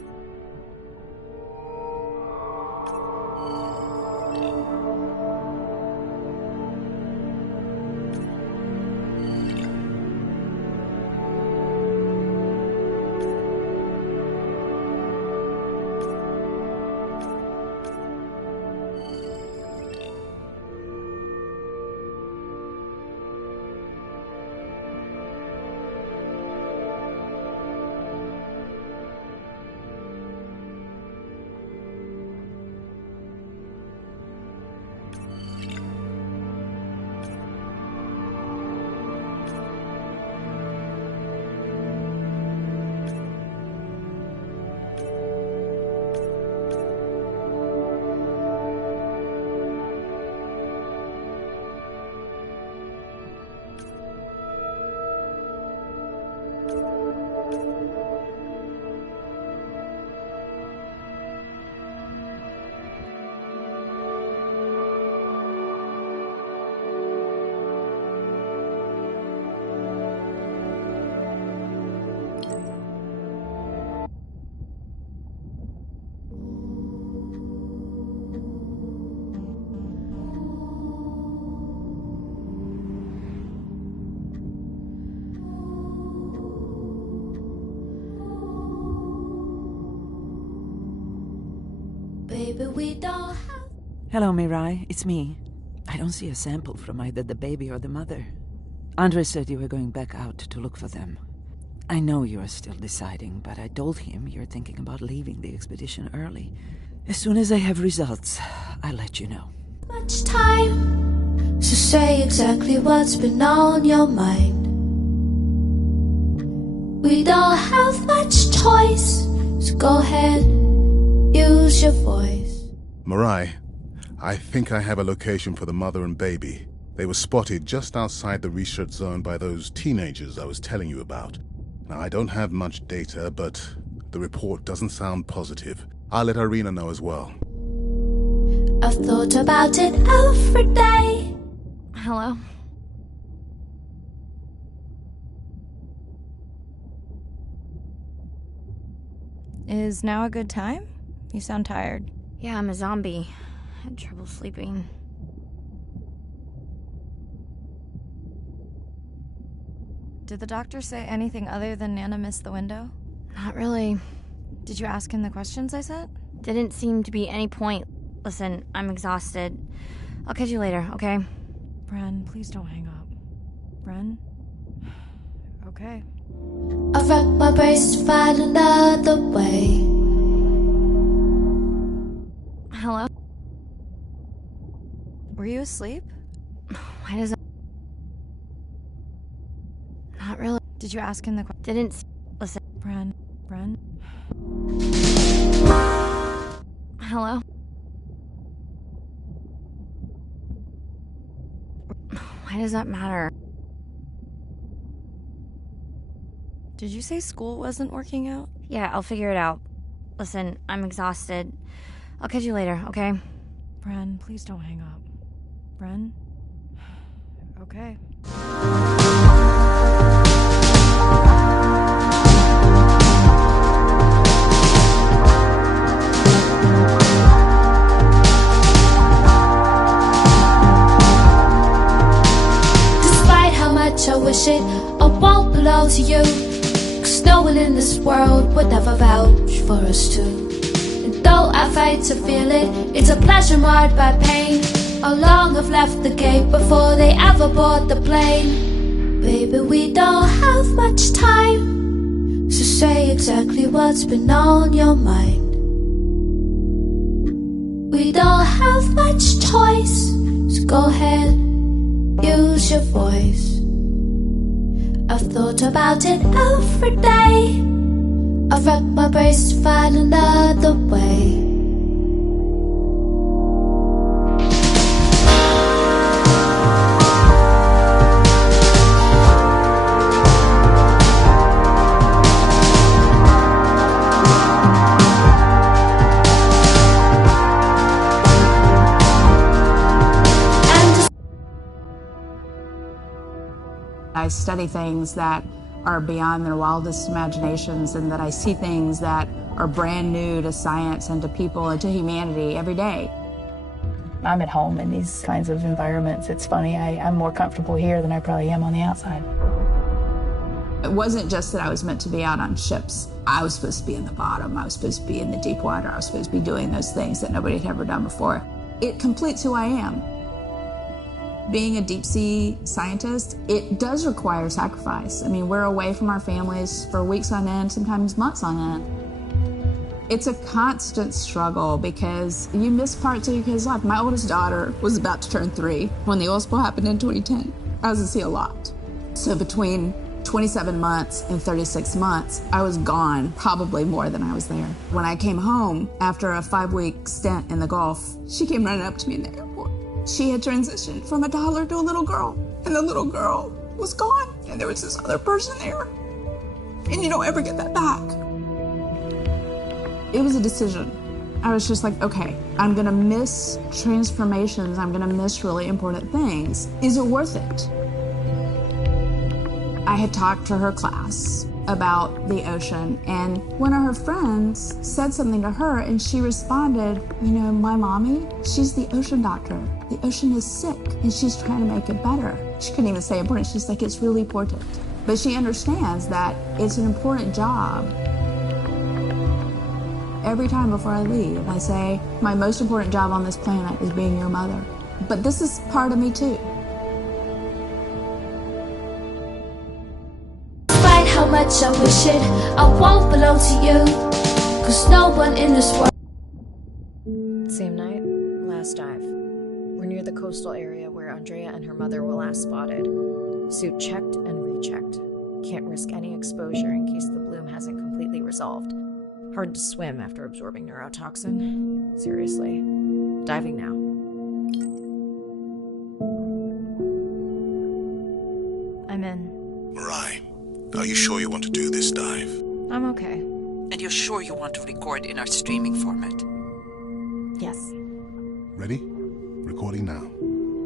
Baby, we don't have... Hello, Mirai. It's me. I don't see a sample from either the baby or the mother. Andre said you were going back out to look for them. I know you are still deciding, but I told him you're thinking about leaving the expedition early. As soon as I have results, I'll let you know. Much time to say exactly what's been on your mind. We don't have much choice, so go ahead, use your voice. Mirai, I think I have a location for the mother and baby. They were spotted just outside the research zone by those teenagers I was telling you about. Now, I don't have much data, but the report doesn't sound positive. I'll let Arena know as well. I've thought about it every day. Hello? Is now a good time? You sound tired. Yeah, I'm a zombie. I had trouble sleeping. Did the doctor say anything other than Nana missed the window? Not really. Did you ask him the questions I sent? Didn't seem to be any point. Listen, I'm exhausted. I'll catch you later, okay? Bren, please don't hang up. Bren? Okay. I've wrecked my brace to find another way. Hello? Were you asleep? Why does it... Not really. Did you ask him the question? Didn't... Listen. Bren? Hello? Why does that matter? Did you say school wasn't working out? Yeah, I'll figure it out. Listen, I'm exhausted. I'll catch you later, okay? Bren, please don't hang up. Bren? Okay. Despite how much I wish it, I won't belong to you. 'Cause no one in this world would ever vouch for us two. And though I fight to feel it, it's a pleasure marred by pain. How long I've left the gate before they ever board the plane. Baby, we don't have much time, so say exactly what's been on your mind. We don't have much choice, so go ahead, use your voice. I've thought about it every day. I've wrecked my brace to find another way. I study things that are beyond their wildest imaginations, and that I see things that are brand new to science and to people and to humanity every day. I'm at home in these kinds of environments. It's funny, I'm more comfortable here than I probably am on the outside. It wasn't just that I was meant to be out on ships. I was supposed to be in the bottom. I was supposed to be in the deep water. I was supposed to be doing those things that nobody had ever done before. It completes who I am. Being a deep sea scientist, it does require sacrifice. I mean, we're away from our families for weeks on end, sometimes months on end. It's a constant struggle because you miss parts of your kid's life. My oldest daughter was about to turn 3 when the oil spill happened in 2010. I was at sea a lot. So between 27 months and 36 months, I was gone probably more than I was there. When I came home after a 5-week stint in the Gulf, she came running up to me in the airport. She had transitioned from a toddler to a little girl, and the little girl was gone, and there was this other person there. And you don't ever get that back. It was a decision. I was just like, okay, I'm gonna miss transformations, I'm gonna miss really important things. Is it worth it? I had talked to her class about the ocean, and one of her friends said something to her, and she responded, you know, my mommy, she's the ocean doctor. The ocean is sick, and she's trying to make it better. She couldn't even say important. She's like, it's really important. But she understands that it's an important job. Every time before I leave, I say, my most important job on this planet is being your mother. But this is part of me too. How much I wish it, I won't belong to you, 'cause no one in this world. Same night, last dive. We're near the coastal area where Andrea and her mother were last spotted. Suit checked and rechecked. Can't risk any exposure in case the bloom hasn't completely resolved. Hard to swim after absorbing neurotoxin. Seriously. Diving now. I'm in. Mirai, are you sure you want to do this dive? I'm okay. And you're sure you want to record in our streaming format? Yes. Ready? Recording now.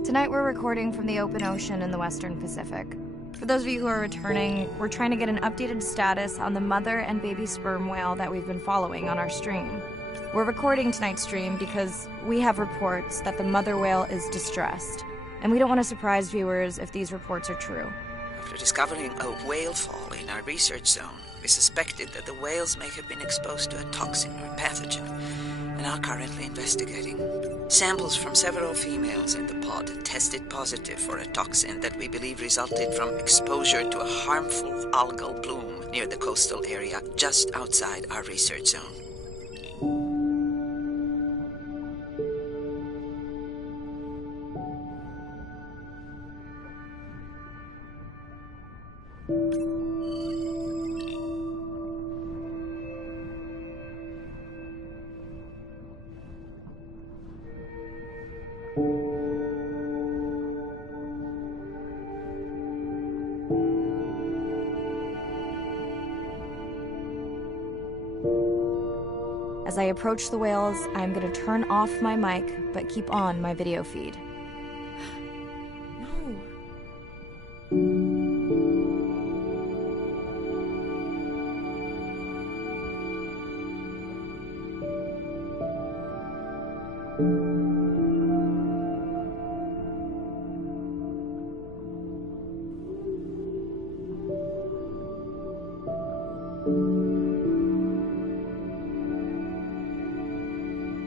Tonight we're recording from the open ocean in the Western Pacific. For those of you who are returning, we're trying to get an updated status on the mother and baby sperm whale that we've been following on our stream. We're recording tonight's stream because we have reports that the mother whale is distressed, and we don't want to surprise viewers if these reports are true. After discovering a whale fall in our research zone, we suspected that the whales may have been exposed to a toxin or pathogen, and are currently investigating. Samples from several females in the pod tested positive for a toxin that we believe resulted from exposure to a harmful algal bloom near the coastal area just outside our research zone. As I approach the whales, I'm going to turn off my mic, but keep on my video feed.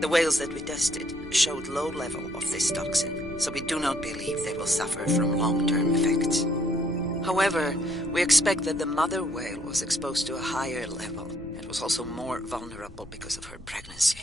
The whales that we tested showed low level of this toxin, so we do not believe they will suffer from long-term effects. However, we expect that the mother whale was exposed to a higher level and was also more vulnerable because of her pregnancy.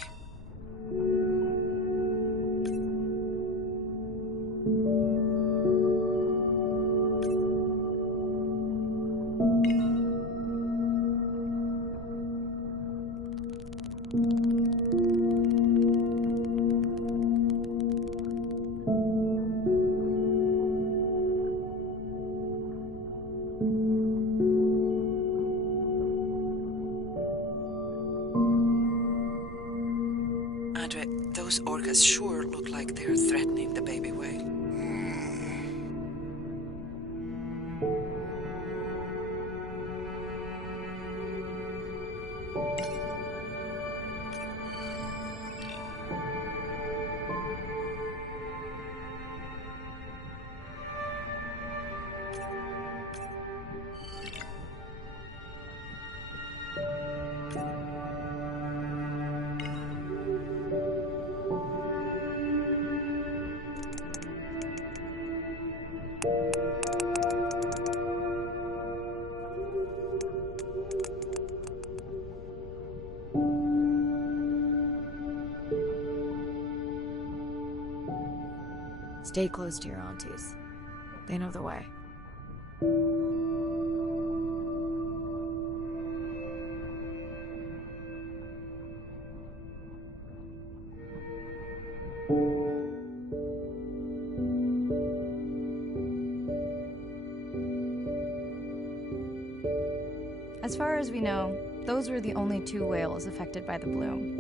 Andre, those orcas sure look like they're threatening the baby whale. Stay close to your aunties. They know the way. As far as we know, those were the only 2 whales affected by the bloom.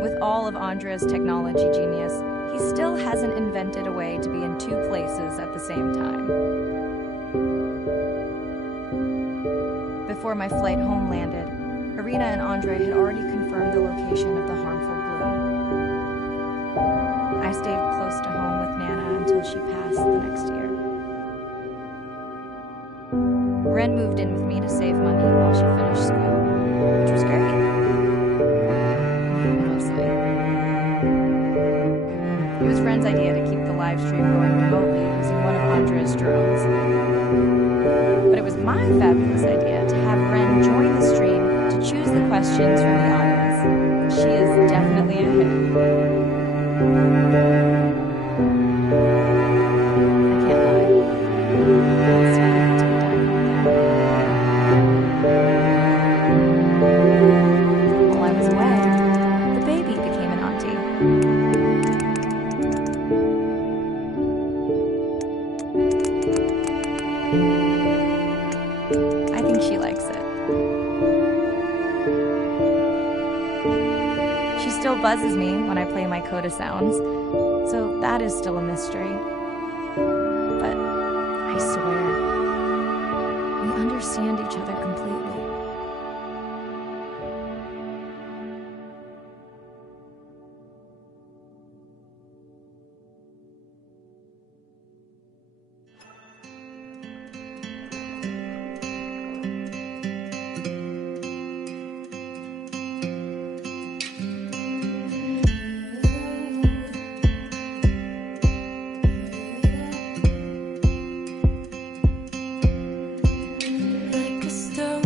With all of Andrea's technology genius, he still hasn't invented a way to be in 2 places at the same time. Before my flight home landed, Irina and Andre had already confirmed the location of the harmful bloom. I stayed close to home with Nana until she passed the next year. Ren moved in with me to save money while she finished school, which was great. Mostly. It was Ren's idea to keep the live stream going remotely using one of Andrea's drones. But it was my fabulous idea to have Ren join the stream to choose the questions from the audience. She is definitely a hit. I can't lie. It's fun to be diving again. While I was away, the baby became an auntie. I think she likes it. She still buzzes me when I play my coda sounds, so that is still a mystery. But I swear, we understand each other completely. Like a stone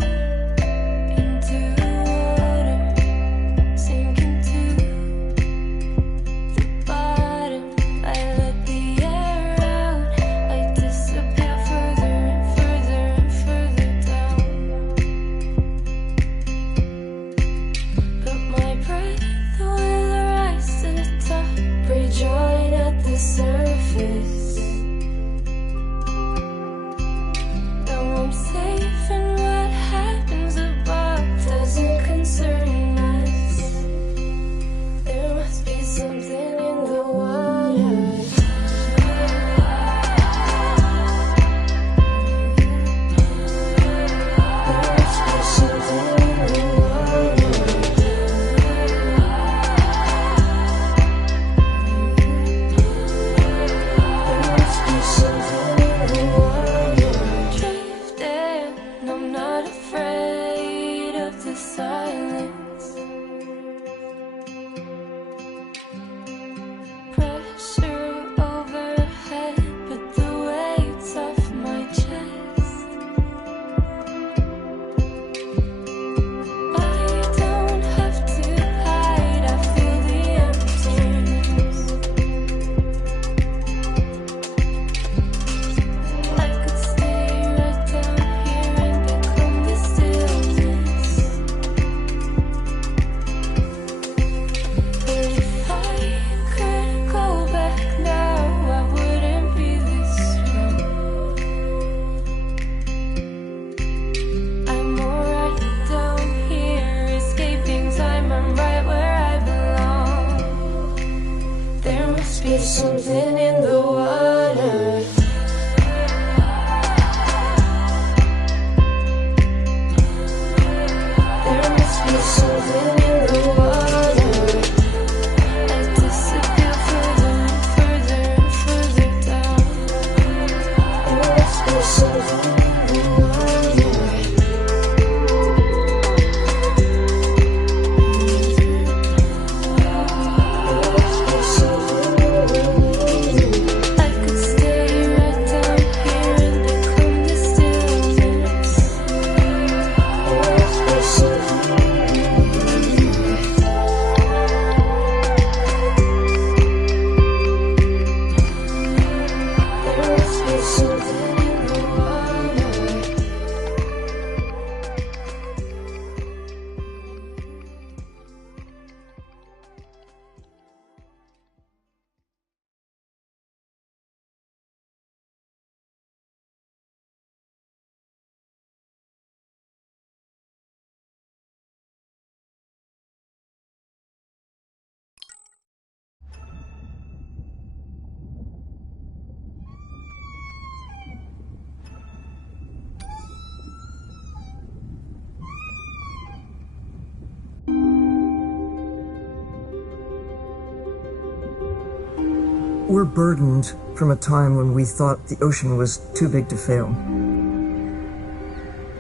We're burdened from a time when we thought the ocean was too big to fail.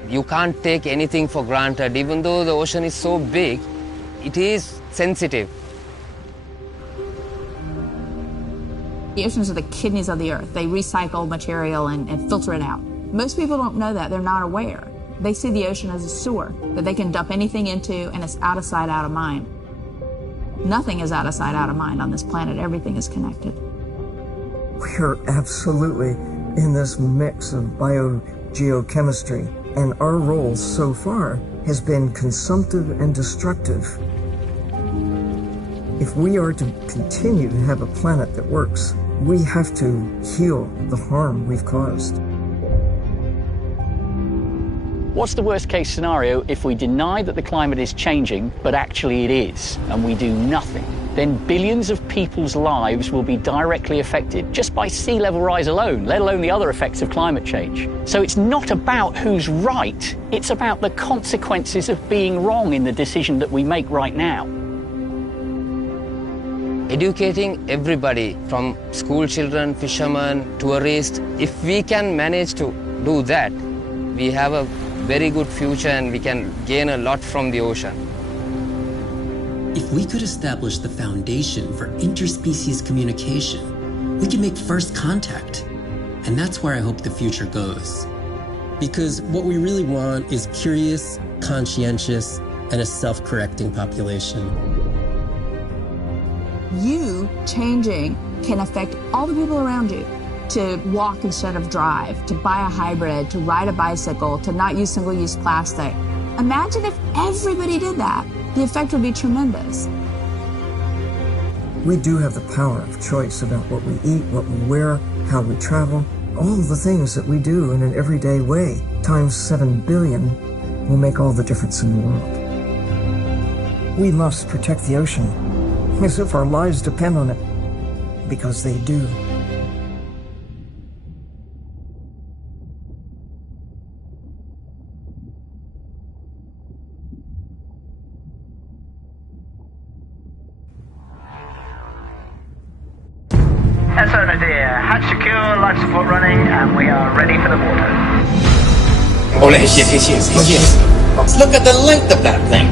You can't take anything for granted. Even though the ocean is so big, it is sensitive. The oceans are the kidneys of the earth. They recycle material and filter it out. Most people don't know that. They're not aware. They see the ocean as a sewer that they can dump anything into, and it's out of sight, out of mind. Nothing is out of sight, out of mind on this planet. Everything is connected. We are absolutely in this mix of biogeochemistry, and our role so far has been consumptive and destructive. If we are to continue to have a planet that works, we have to heal the harm we've caused. What's the worst case scenario if we deny that the climate is changing, but actually it is, and we do nothing? Then billions of people's lives will be directly affected just by sea level rise alone, let alone the other effects of climate change. So it's not about who's right, it's about the consequences of being wrong in the decision that we make right now. Educating everybody, from school children, fishermen, tourists, if we can manage to do that, we have a very good future and we can gain a lot from the ocean. If we could establish the foundation for interspecies communication, we can make first contact. And that's where I hope the future goes. Because what we really want is curious, conscientious, and a self-correcting population. You changing can affect all the people around you. To walk instead of drive, to buy a hybrid, to ride a bicycle, to not use single-use plastic. Imagine if everybody did that. The effect would be tremendous. We do have the power of choice about what we eat, what we wear, how we travel. All the things that we do in an everyday way, times 7 billion, will make all the difference in the world. We must protect the ocean as if our lives depend on it, because they do. SO Nadir, hatch secure, life support running, and we are ready for the water. Oh, yes. Look at the length of that thing.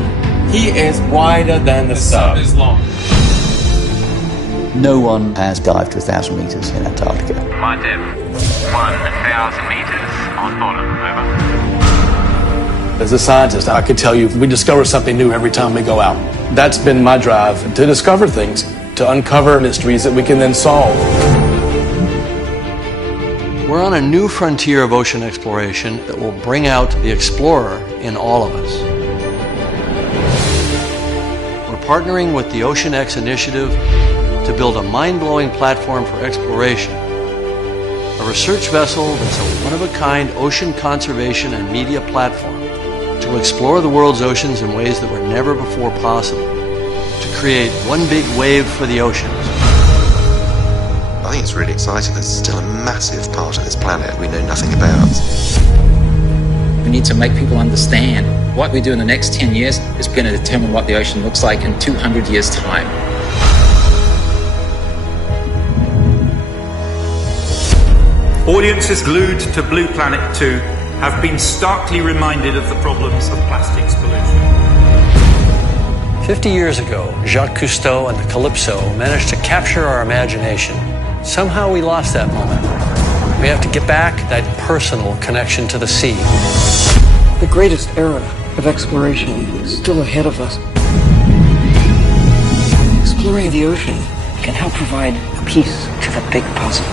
He is wider than the sub. Is long. No one has dived to 1,000 meters in Antarctica. My dip, 1,000 meters on bottom, over. As a scientist, I can tell you we discover something new every time we go out. That's been my drive, to discover things, to uncover mysteries that we can then solve. We're on a new frontier of ocean exploration that will bring out the explorer in all of us. We're partnering with the Ocean X Initiative to build a mind-blowing platform for exploration. A research vessel that's a one-of-a-kind ocean conservation and media platform to explore the world's oceans in ways that were never before possible, to create one big wave for the oceans. I think it's really exciting. There's still a massive part of this planet we know nothing about. We need to make people understand what we do in the next 10 years is going to determine what the ocean looks like in 200 years' time. Audiences glued to Blue Planet 2 have been starkly reminded of the problems of plastics pollution. 50 years ago, Jacques Cousteau and the Calypso managed to capture our imagination. Somehow we lost that moment. We have to get back that personal connection to the sea. The greatest era of exploration is still ahead of us. Exploring the ocean can help provide a piece to the big puzzle.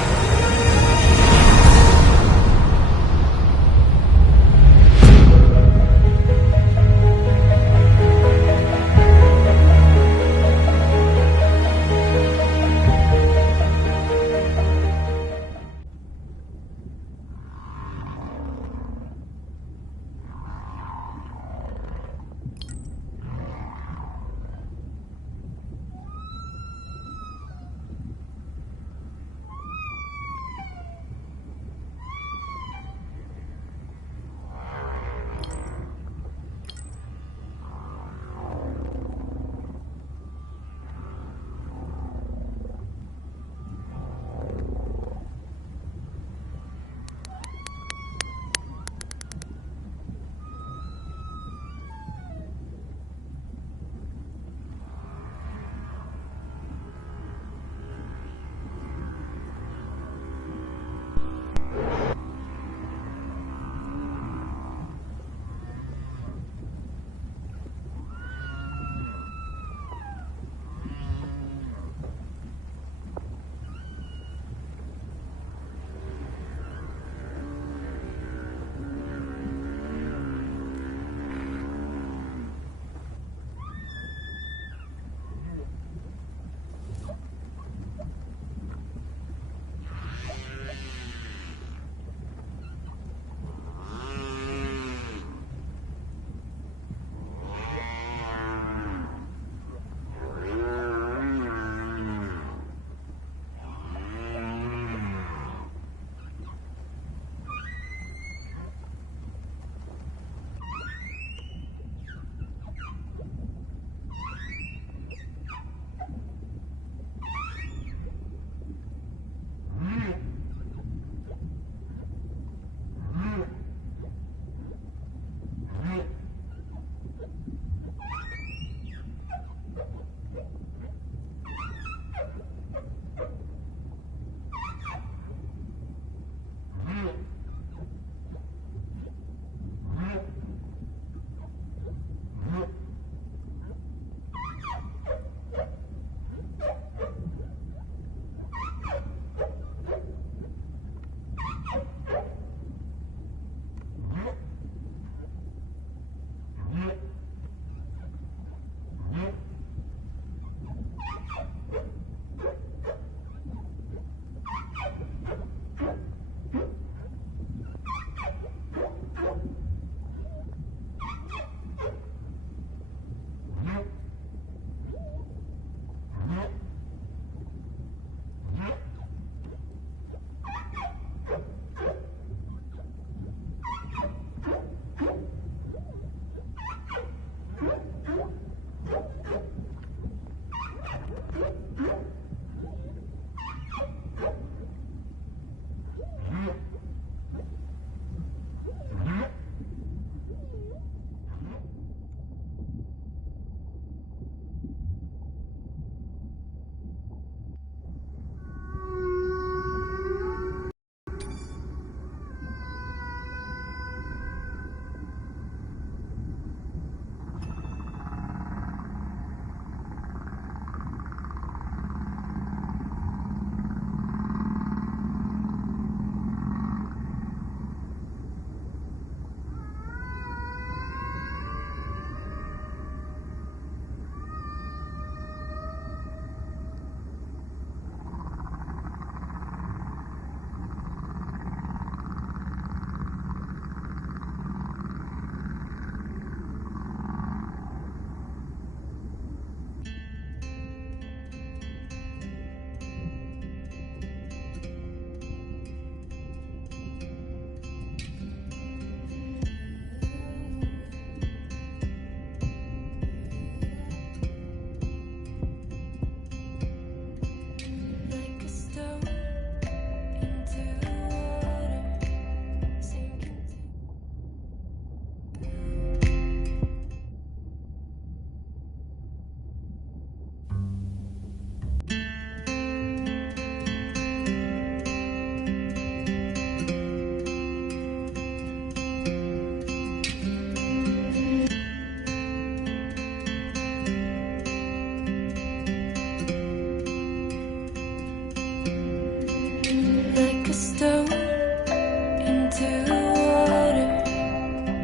to water,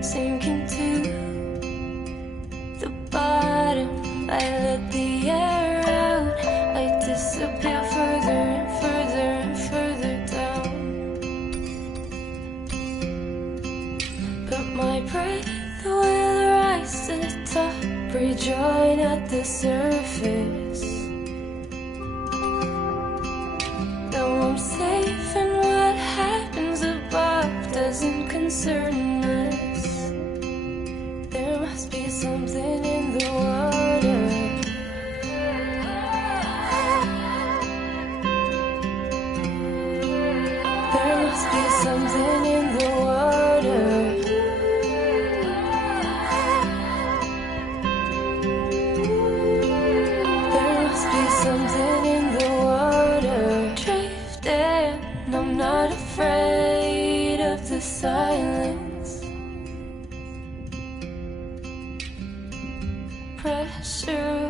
sinking to the bottom. I let the air out, I disappear further and further and further down. But my breath will rise to the top, rejoin at the surface. Now I'm safe, and what happens above doesn't concern us. There must be something in the water. There must be something in the water. There must be something in the water. Drifting, I'm not afraid of the silence. Pressure